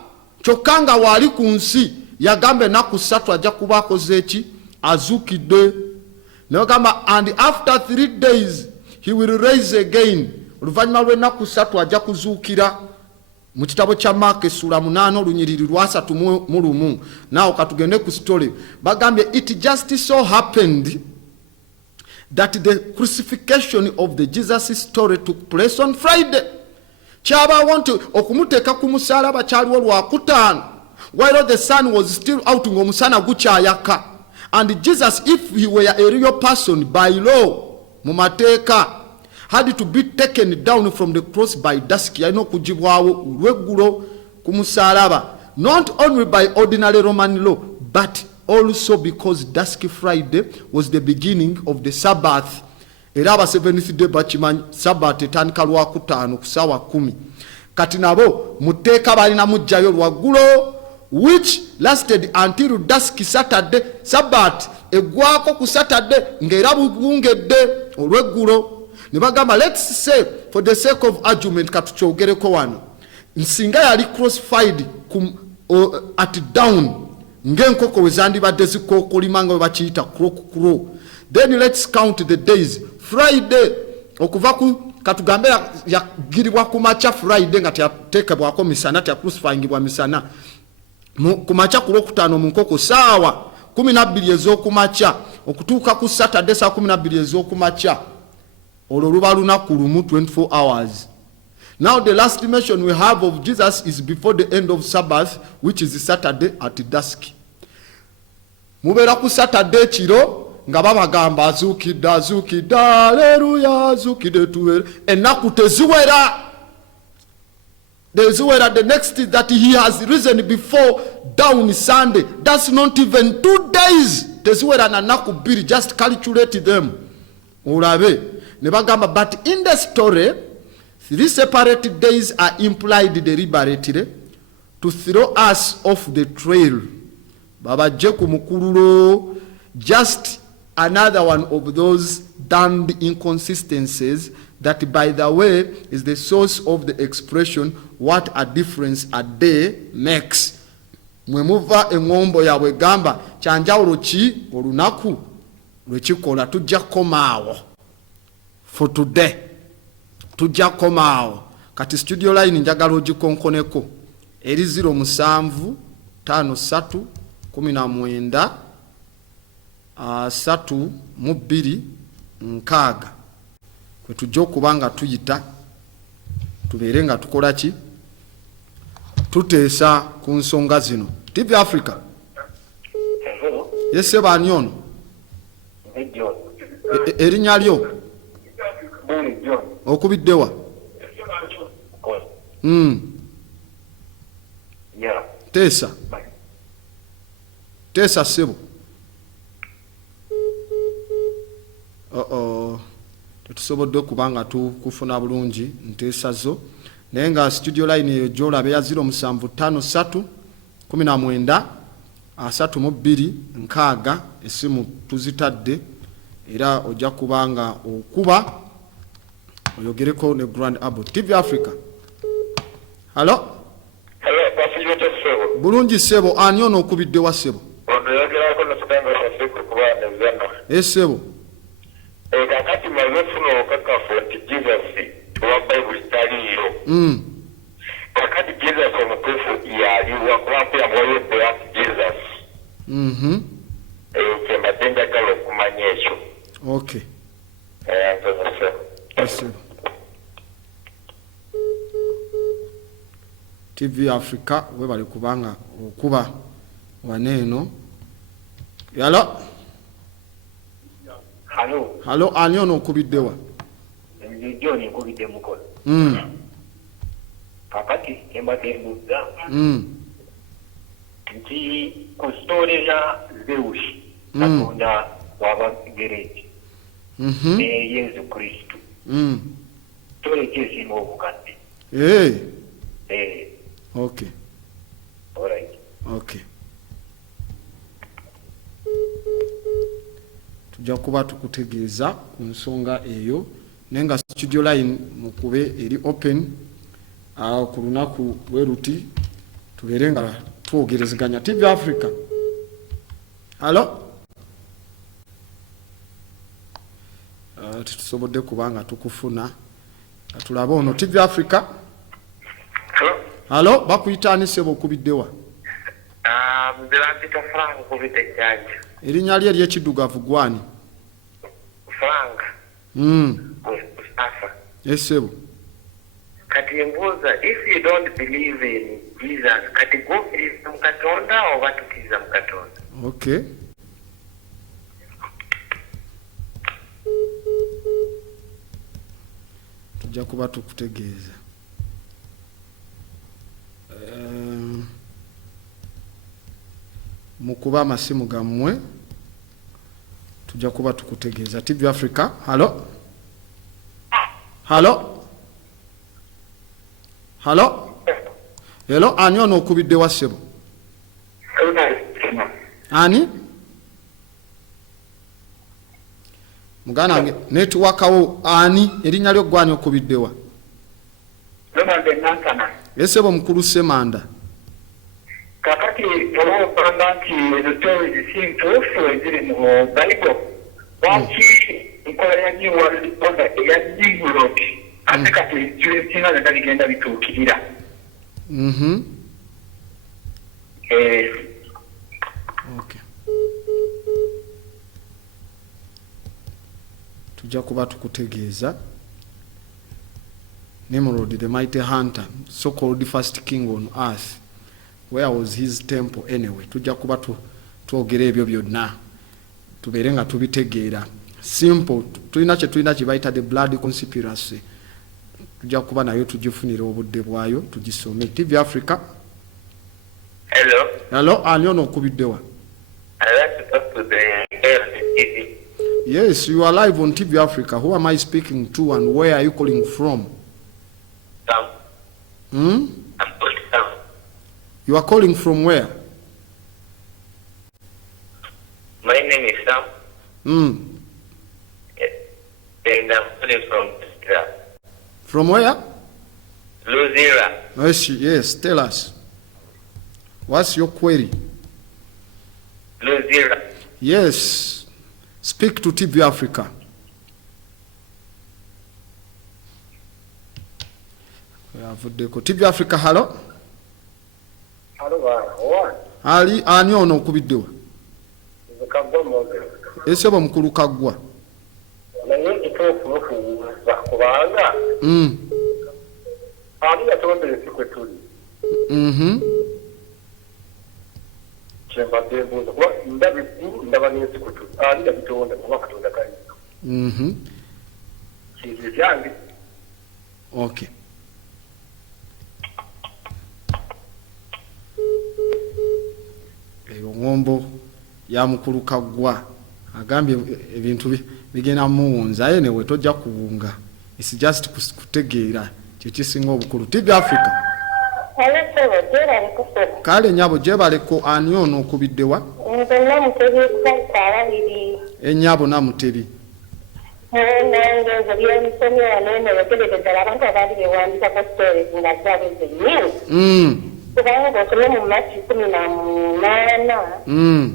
kyokka nga waali ku nsi yagambe ennaku 3 ajja kuba akoze eki? Azuukidde. Ne bagamba and after 3 days he will rise again. Oluvannyuma lw'ennaku 3 ajja kuzuukira. Mu kitabo kya Mark essula 8 olunyiriri lwa 31. Naawe katugende ku story. Bagambye it just so happened that the crucifixion of the Jesus story took place on Friday. Kyabaawo nti okumuteeka ku musalaba kyaliwo Lwakutaano, while the sun was still out ng'omusana gukyayaka. And Jesus, if he were a real person by law, mu mateeka, had to be taken down from the cross by dusk. Yalina okugibwawo olw'eggulo ku musalaba, not only by ordinary Roman law, but also because dusk Friday was the beginning of the Sabbath. Era aba Seventh Day bakimanyi Sabbath etandika Lwakutaano ku ssaawa 10. kati nabo muteeka balina mujjayo lwaggulo, which lasted until dusk Saturday. Sabbath eggwako ku Saturday ng'era bugungedde olweggulo. Ne bagamba let's say for the sake of argument katukyogereko wano, nsinga yali crossfied at down ng'enkoko we zandibadde zikookolima nga we bakiyita crow. Then let's count the days. Friday okuva ku katugambe yagiribwa ku macha Friday nga teyateekebwako misana, teyacrucifyingibwa misana. Ku macha ku Lwokutaano mu nkoko saawa 12 ez'okumacha okutuuka ku Saturday saa 12 ez'okumacha. Olwo luba lunaku lumu 24 hours. Now the last mention we have of Jesus is before the end of Sabbath, which is Saturday at dusk. Mubeera ku Saturday kiro nga babagamba azuukidde, haleluya, azuukidde tuwere. Ennaku teziwera. The next is that he has risen before down Sunday. That's not even 2 days. Teziwera na nnaku bbiri, just calculate them. Ulabe. Ne bagamba, but in the story, 3 separate days are implied deliberately to throw us off the trail. Baba Jeku Mukululo, just another one of those damned inconsistencies that, by the way, is the source of the expression, what a difference a day makes. Mwe muva engombo yawe gamba, chanjawulo ki olunaku lwekikola, tujja komaawo. For today, tujja komaawo. Kati studio line njagala ogikonkoneko. Eri 07 53 19 3 2 kwe tujja okuba nga tuyita tubeere nga tukola ki, tuteesa ku nsonga zino. TV Africa. Yese baani ono? Erinnya lyo? Okubiddewa? Teesa. Teesa ssebo. Tetusobodde kubanga tukufuna bulungi nteesa zo, naye nga studio line eyo gy'olaba ya 0753 19 32 6 essimu tuzitadde, era ojja kubanga okuba oyogereko ne Grand Abo. TV Africa. Hello? Hello, Pastor Sebo. Bulungi ssebo, ani ono okubiddewa ssebo? Oyogerako na kitanga kya siku kubana zema. Ssebo. Kakati mazefuna okakafu nti Jesus wa Bible taliyo. Kakati Jesus omutuufu yaliwa kuba mwoyo black Jesus. Kyembadde njagala okumanya ekyo. Okay. Ssebo. TV Africa webali kubanga okuba waneeno. Yalo? Halo, ani ono okubiddewa? John nkubidde mukono. Kakati embadde mbuuza nti ku story ya Zeus Katonda w'Abagereki ne Yesu Kristo. Story ki esinga obukadde? Okay. All right. Okay. Tujja kuba tukutegeeza ku nsonga eyo, naye nga studio line mukube eri open ku lunaku lweruti tubeere nga twogerezeganya. TV Africa. Halo? Tetusobodde kubanga tukufuna. Tulabe ono. TV Africa. Halo, bakuyita ani ssebo okubiddewa? Mbirapita Frank kubite kyanja. Erinnya lye ery'ekiddugavu gwani? Frank. Mustafa. Yes, ssebo. Kati mbuuza, if you don't believe in Jesus, kati go believe mu Katonda oba tukkiriza mu Katonda? Okay. Tujja kuba tukutegeeza. Mukuba amasimu gammwe tujja kuba tukutegeeza. TV Africa. Halo? Halo? Hello? Hello, ani ono okubidde wa ssebo? Ani? Mugana wange netwakawo ani erinnya lyo gwani okubiddewa? Ssebo mukulu Semanda. Kakati olwokugamba nti ezo stories sintuufu eziri mu Bible, lwaki enkola ya New World Order eya Nimrod ate kati ekiro ebisinga byonna bigenda bituukirira? Okay. Tujja kuba tukutegeeza. Nimrod, the mighty hunter, so-called first king on earth. Where was his temple anyway? Tujja kuba twogera ebyo byonna tubeere nga tubitegeera. Simple, tulina kye bayita the blood conspiracy. Tujja kuba nayo tugifunira obudde bwayo tugisome. TV Africa. Hello. Hello, ani ono okubiddewa? I like to talk to the TV. Yes, you are live on TV Africa. Who am I speaking to and where are you calling from? Sam. I'm calling Sam. You are calling from where? My name is Sam. And I'm calling from Luzira. From where? Luzira. Yes, tell us. What's your query? Luzira. Yes. Speak to TV Africa. TV Africa, hello? Ali ani ono okubiddewa? Ssebo mukulu Kaggwa. Naye ekituufu kubanga ani yatonda ensi kwe tuli. Kyembadde mbuuza kuba ndaba eggulu ndaba n'ensi kwe tuli. Ani yabitonda kuba Katonda kayinza. Kintu ekyange. Okay. Ngombo ya mukulu Kaggwa agambye ebintu bigenda muwunza aye newe tojja kuwunga. It's just kutegeera kye kisinga obukulu. TV Africa. Kale nyabo gyebaleko ani ono okubiddewa? Ennyabo Namutebi. Kubanga osome mu Matthew 18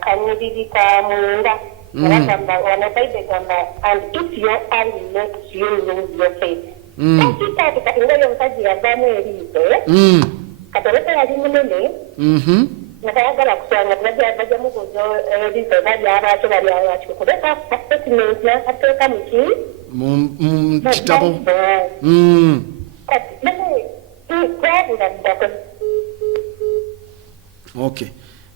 kanyiriri ka munda bagamba wano Bible gamba and if your eye makes you lose your faith. Kati katinga y'omusajja yavaamu eriiso katoleka yali munene natayagala kusanga bajja mubuuza eriiso bali abaakyo bali abaakyo kuleka statement n'akateeka mu kitabo. Okay.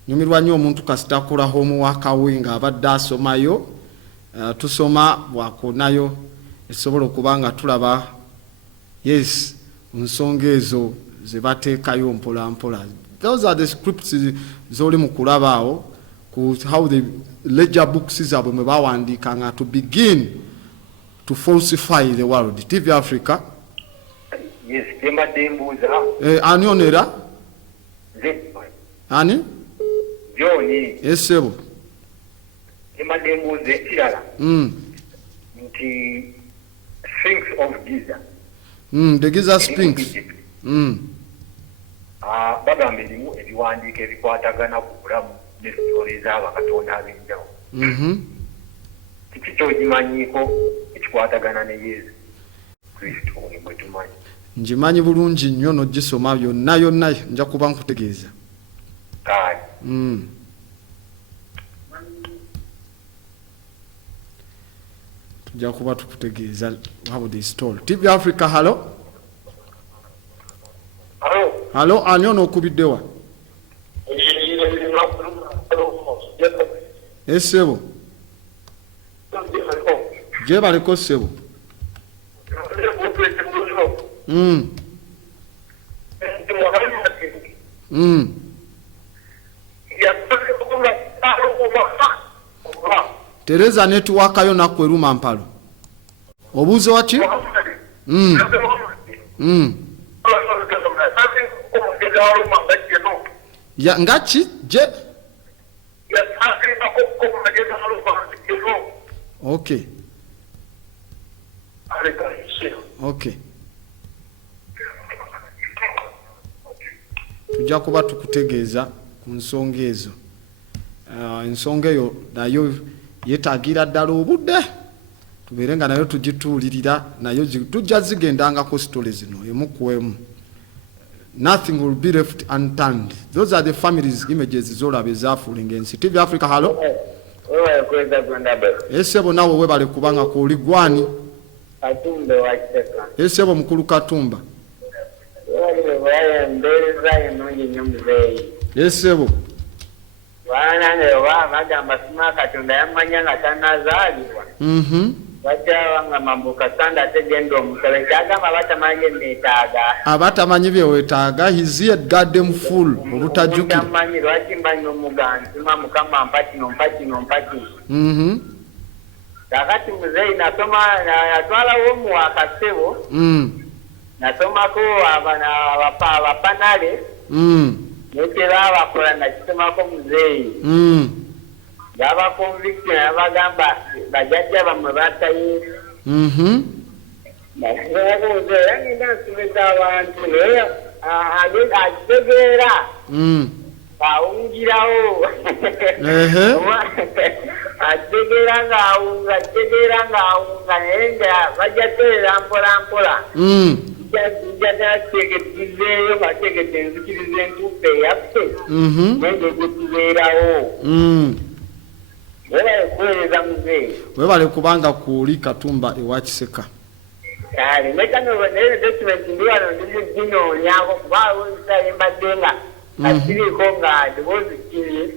Nyumirwa nnyo omuntu kasita akola homework we ng'abadde asomayo. Tusoma bwakonayo esobola okuba nga tulaba yes nsonga ezo ze bateekayo mpola mpola. Those are the scripts z'oli mu kulabaawo ku how the ledger books zaabwe mwe bawandiikanga to begin to falsify the world. TV Africa. Yes, kyembadde mbuuza. Ani onera? Ani? Joni. Ssebo. Kyembadde mbuuza ekirala. Nti Sphinx of Giza. The Giza Sphinx. Bagamba erimu ebiwandiiko ebikwatagana ku bulamu ne sitole z'abakatonda ab'enjawulo. Kiki ky'ogimanyiiko ekikwatagana ne Yesu Kristo bwe tumanyi? Njimanyi bulungi nnyo n'ogisoma yonna yonna nja kuba nkutegeeza. Tujja kuba tukutegeeza how they stole. TV Africa, hello? Hello, ani ono okubiddewa? Ssebo. Gyebaleko ssebo. Tereza network yo nakweruma mpalo. Obuuza waki? Ya ngachi je. Okay. Okay. Tujja kuba tukutegeeza ku nsonga ezo. Ensonga eyo nayo yetaagira ddala obudde. Tubeere nga nayo tugituulirira nayo tujja zigendangako stories zino emu ku emu. Nothing will be left unturned. Those are the families images z'olaba ezaafuulinga ensi. TV Africa, hello? Esebo nawe webale kubanga kooli gwani? Katumbe wa Kiseka. Esebo mukulu Katumba. Esebo. Wana bagamba sima Katonda yamanya nga tanazaalibwa. Bajja nga mambo Kasanda tegenda omusole kyagamba batamanyi neetaaga. Abatamanyi bye weetaaga, his head got them full obutajjukira. Tamanyi lwaki mbanyi omuganzi Mukama mpati. Kakati muzeyi nasoma yatwalawo omuwaka ssebo. Nasomako abapanale. Nekera bakola nakisomako muzeyi. Gaba conviction abagamba bajajja bamwe batayi. Nakubuuza ngenda nsomesa abantu naye ategeera. Awungirawo. Ategeera ng'awunga naye nga bajja terera mpola. Jategezeeyo bategedde enzikiriza entuufu eyaffe nenge gyetubeerawo. Webale kuweereza muzeeyi. Webale kubanga kuuli Katumba ewa Kiseka. Kale nekano naye document ndi wano ndi muginoonyaako kuba webisale mbadde nga asiriko nga ndibozikiri.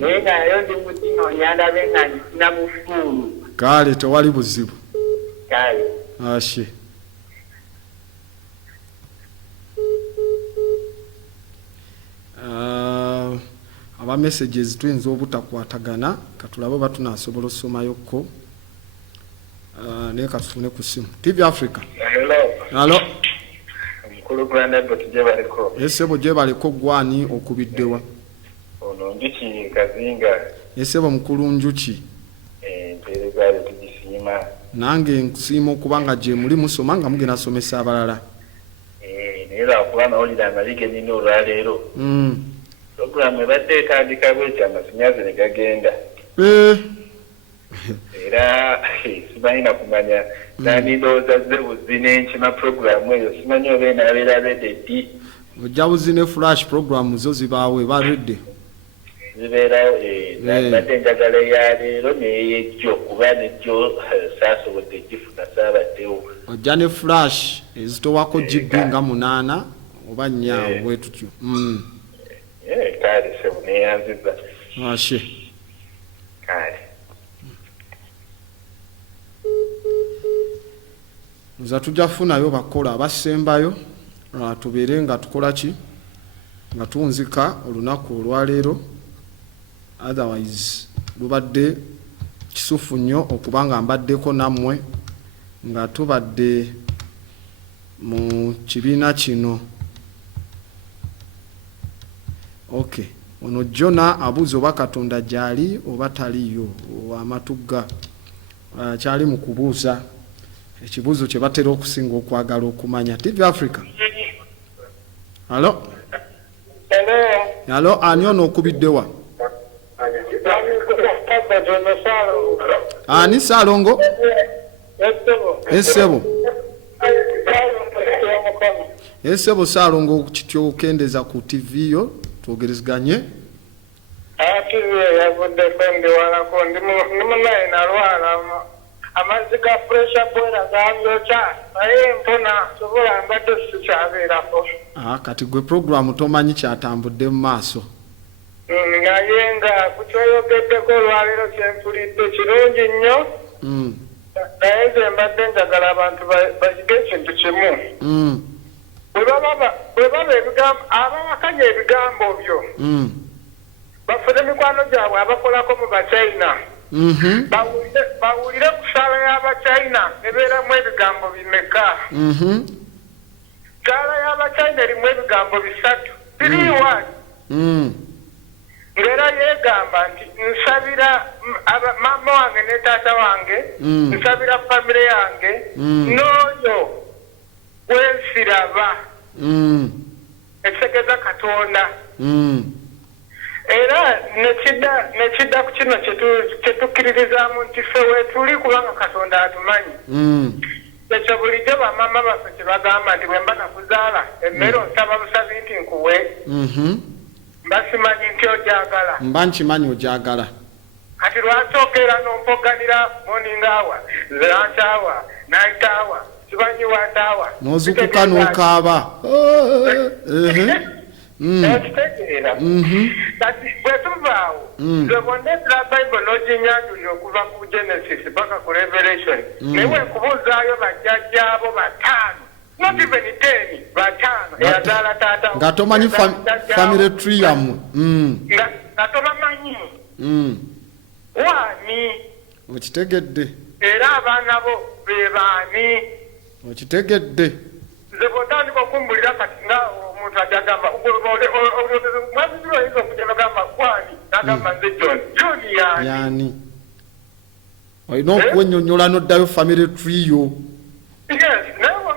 Naye nga nayo ndi muginoonya ndabe nga ndisina bufuulu. Kale tewali buzibu. Kale. Ashe. Aba messages tuyinza obutakwatagana katulabe batunasobola osomayokko naye katufune ku simu. TV Africa. Hello. Omukulu Granda Botije baliko. Esebo gye baliko gwani okubiddewa. Ono njuki kazinga. Esebo mukulu njuki. Mpeereza tugisiima. Nange nsiima okubanga gye muli musoma nga mugenda somesa abalala. Naye lwakuba amawulire amalige nina olwaleero. Programu ebadde etandika bwetyo amasinyaze ne gagenda. Era simanyi na kumanya nandindowooza zebuzi n'enkima programu eyo simanyi oba enaabeera rededi. Ojabuzi ne flash program zo zibaawo eba redde. Zibeerawo badde enjagala eya leero n'eyejjo kuba nejjo saasobodde gifuna saabaddewo. Ojja ne flash ezitowako GB nga 8 oba 4 bwe tutyo. Kale sebu neyanziza. Ashe. Kale. Nza tujja kufunayo bakola abasembayo tubeere nga tukola ki nga tunzika olunaku olwaleero. Otherwise lubadde kisufu nnyo okubanga mbaddeko nammwe nga tubadde mu kibiina kino. Okay. Ono Jona abuuza oba Katonda gyali oba taliyo amatugga kyali mu kubuuza ekibuuzo kye batera okusinga okwagala okumanya. TV Africa. Hello. Hello, ani ono okubiddewa? Ani Salongo? Esebo. Esebo Salongo kityo okendeza ku TV yo twogerezganye. Yavudde ndi walako ndi munaye nalwala amazzi ga pressure boiler gabyokya naye mpona sobola mbadde sikyabeerako. Kati gwe program tomanyi kyatambudde mu maaso. Naye nga kukyoyogeddeko olwaleero kyempulidde kirungi nnyo. Naye nze mbadde njagala abantu bayige ekintu kimu. Bwe baba ebigambo abawakanya ebigambo byo bafune mikwano gyabwe abakolako mu Bachina. bawulire ku ssaala y'Abachina ebeeramu ebigambo bimeka. Kala y'Abachina erimu ebigambo bisatu. 3-1. Ngera yegamba nti nsabira mama wange ne taata wange, nsabira famire yange, n'oyo wensiraba. Ekitegeeza Katonda. Era nekidda ku kino kyetukkiririzaamu nti ffe weetuli kubanga Katonda atumanyi. Ekyo bulijjo bamama baffe kye bagamba nti bwe mba nakuzaala emmere onsaba busabi nti nkuwe. Mbasimanyi nti ogyagala. Mba nkimanyi ogyagala. Kati lwaki okeera n'ompoganira morning hour, lunch hour, night hour, kibanyi what hour. N'ozukuka n'okaaba. Ekitegeera. Kati bwe tuvaawo nze bonna ebira Bible n'oginyanjulira okuva ku Genesis paka ku Revelation naye nkubuuzaayo bajjajjaabo 5 not even 10 5 eyazaala taata nga tomanyi family tree yammwe. nga tobamanyi wani okitegedde era abaana bo be baani okitegedde nze bw'otandika okumbulira kati nga omuntu ajagamba mwaziziro oyinza okujja nogamba gwani nagamba nze John yani olina okuwennyonnyola n'oddayo family tree yo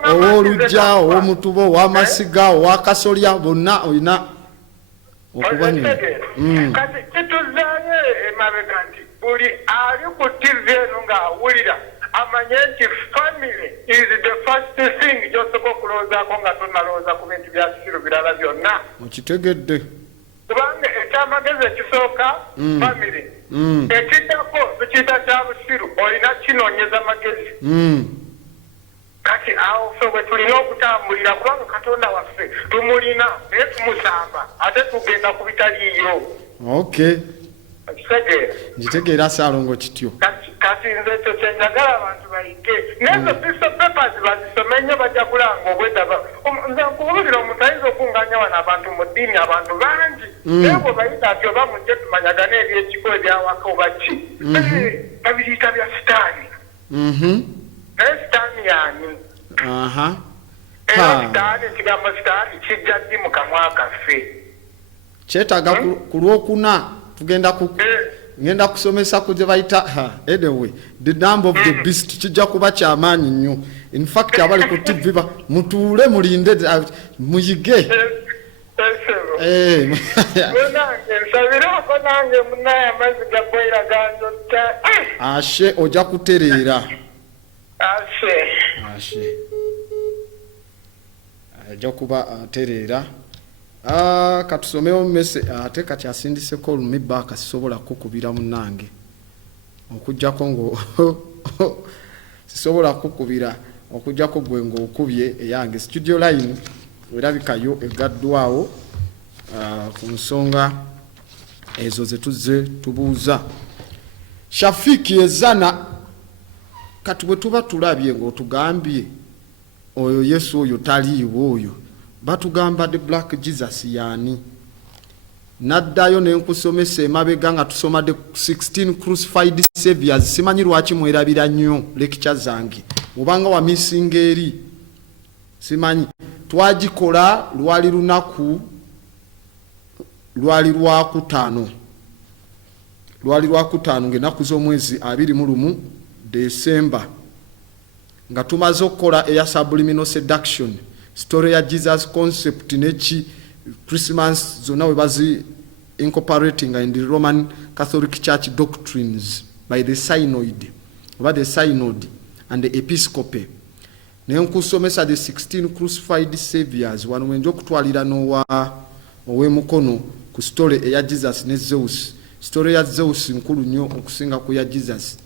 ow'olujja ow'omutuba ow'amasiga ow'akasolya bonna olina okubanyola. Kati kituzaayo emabega nti buli ali ku TV eno ng'awulira amanye nti family is the first thing gy'osooka okulowoozaako nga tonalowooza ku bintu bya kisiru birala byonna. Okitegedde. Kubanga ekyamagezi ekisooka family. Ekiddako tukiyita kya busiru olina kinoonyeza magezi. Kati awo ffe bwe tulina okutambulira kubanga Katonda waffe tumulina naye tumusamba ate tugenda ku bitaliiyo. Okay. Ekitegeera. Nkitegeera Ssaalongo kityo. Kati nze ekyo kye njagala abantu bayige. N'ezo piece of papers bazisome nnyo bajja kulanga obwetaba. Nze nkubuulira omuntu ayinza okunganya wano abantu mu ddiini abantu bangi. Naye bwe bayita ati oba mujje tumanyagane ebyekiko ebyawaka oba ki. Babiyita bya sitaani. Naye sitaani y'ani? Era sitaani ekigambo sitaani kijja ddi mu kamwa kaffe. Kyetaaga ku Lwokuna tugenda ngenda kusomesa ku gye bayita anyway the number of the beast kijja kuba kyamaanyi nnyo. In fact abali ku TV mutuule mulinde muyige. Nsabiraako nange munaye amazzi gakwera ganjota. Ashe ojja kutereera. Ashe ajja kuba atereera. Katusomewo message ate kati asindiseko olumiba kasisobola kukubira munange okujjako ngo sisobola kukubira okujjako gwe ngo okubye eyange studio line erabikayo egaddwawo ku nsonga ezo zetuze tubuuza. Shafiki ezana kati bwe tuba tulabye ng'otugambye oyo Yesu oyo taliiwo oyo batugamba the black Jesus yani. Naddayo nenkusomesa emabega nga tusoma the 16 crucified saviors. Simanyi lwaki mwerabira nnyo lecture zange obanga wa missing eri simanyi twagikola lwali lunaku lwali lwakutaano ng'ennaku z'omwezi 21 December nga tumaze okukola eya subliminal seduction story ya Jesus concept nechi Christmas zona we bazi incorporating in the Roman Catholic Church doctrines by the synod and the episcopacy. Nenkusomesa the 16 crucified saviors wano wenjo kutwalira nowa owemukono ku story eya Jesus ne Zeus. Story ya Zeus nkulu nnyo okusinga ku ya Jesus.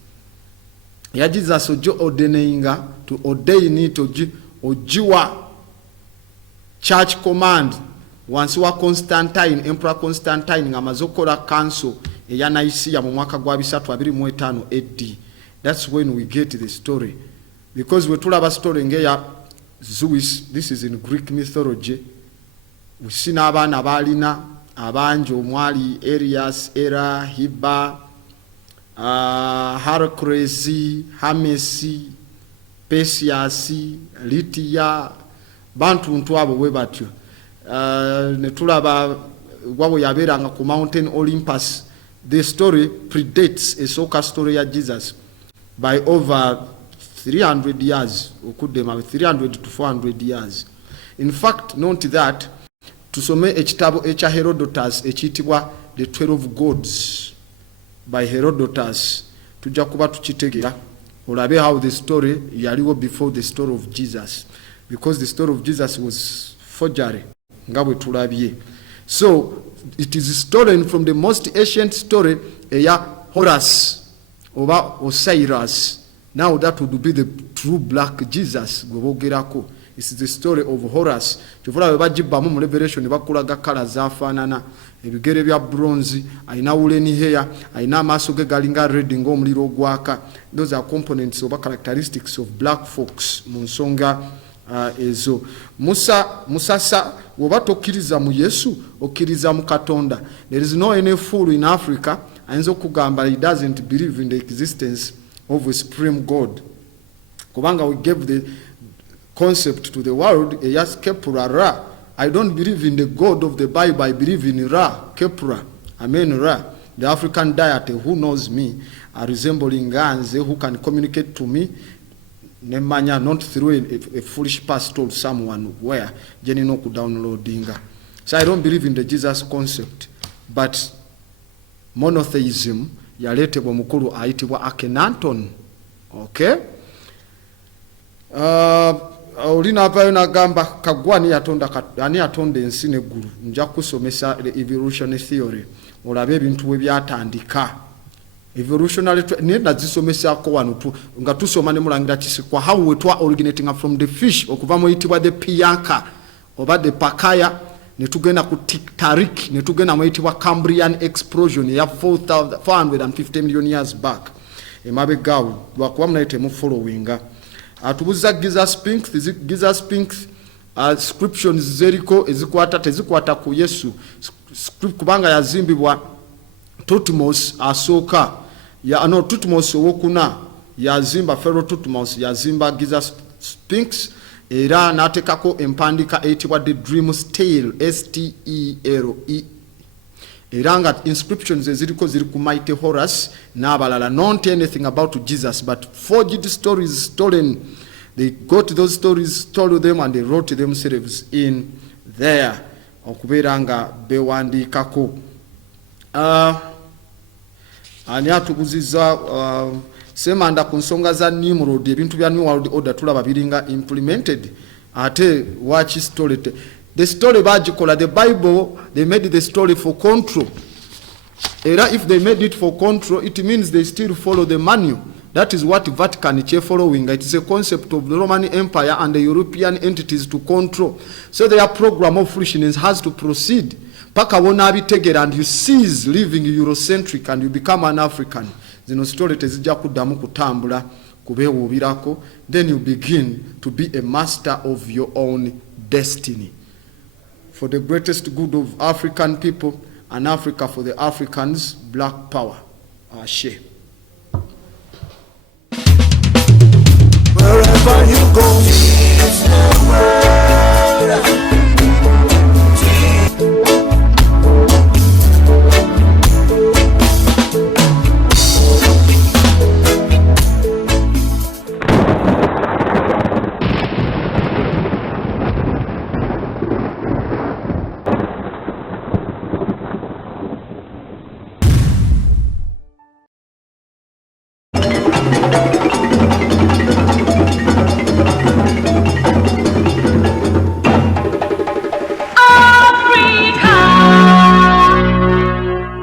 Ya Jesus ojo ordainga to ordain it ojiwa church command wansi wa Constantine, Emperor Constantine nga mazokola council eya Nicaea mu mwaka gwa 325 AD. That's when we get the story, because we tulaba story ngeya Zeus. This is in Greek mythology. We see n'abaana balina abangi omwali Arias, Hera, Hiba, Hercules, Hermes, Perseus, Lydia, bantu abo bwe batyo. Ne tulaba wabo yabeeranga ku Mountain Olympus. The story predates a soccer story ya Jesus by over 300 years, 300 to 400 years. In fact, note that tusome ekitabo ekya Herodotus ekiyitibwa The 12 Gods by Herodotus, tujja kuba tukitegera olabe how the story yaliwo before the story of Jesus, because the story of Jesus was forgery nga bwe tulabye. So it is stolen from the most ancient story eya Horus oba Osiris. Now that would be the true black Jesus gwe bogerako. This is the story of Horus. Kyovula bwe bagibbamu mu Revelation bakulaga kala zaafaanana, ebigere bya bronze, ayina wuleni hair, ayina amaaso ge galinga red ng'omuliro ogwaka. Those are components oba characteristics of black folks mu nsonga ezo. Musasa woba tokkiriza mu Yesu okkiriza mu Katonda. There is no any fool in Africa ayinza okugamba he doesn't believe in the existence of a supreme God. Kubanga we gave the concept to the world, yes, Kepra Ra. I don't believe in the God of the Bible, I believe in Ra, Kepra. Amen, Ra. The African deity who knows me, resembling Ganze, who can communicate to me, Nemanya, not through a foolish past told someone where Jenny could downloading. So I don't believe in the Jesus concept, but monotheism, yalete mukulu aitibwa Akhenaton. Okay? Olina apayo nagamba kagwani yatonda ensi n'eggulu. Nja kusomesa the evolutionary theory olabe ebintu we byatandika. Evolutionary ne nazisomesako wano nga tusoma ne mulangira kisikwa how we twa originating from the fish okuva mu yitibwa the pianka oba the pakaya ne tugenda ku Tiktarik ne tugenda mu yitibwa Cambrian explosion ya 450 million years back. Emabegawo lwakuba munaite mu followinga. Atubuza Giza Sphinx inscriptions zeriko tezikwata ku Yesu. Kubanga yazimbibwa Tutmos asooka Tutmos owokuna yazimba Pharaoh Tutmos yazimba Giza Sphinx era n'ateekako empandika eyitibwa the Dream's Tale STELE. Era nga inscriptions eziriko ziri ku Mighty Horus n'abalala, not anything about Jesus but forged stories stolen. They got those stories, stole them, and they wrote themselves in there okubeera nga bewandiikako. Ani atubuziza semanda ku nsonga za Nimrod, ebintu bya New World Order tulaba biringa implemented ate watch story. The story bagikola, the Bible, they made the story for control. Era if they made it for control, it means they still follow the manual. That is what Vatican is following. It is a concept of the Roman Empire and the European entities to control. So their program of foolishness has to proceed. Paka wona bitegera and you cease living Eurocentric and you become an African. Zino story tezija kuddamu kutambula kubeewuubirako. Then you begin to be a master of your own destiny. For the greatest good of African people and Africa for the Africans, black power. Ashe. Wherever you go,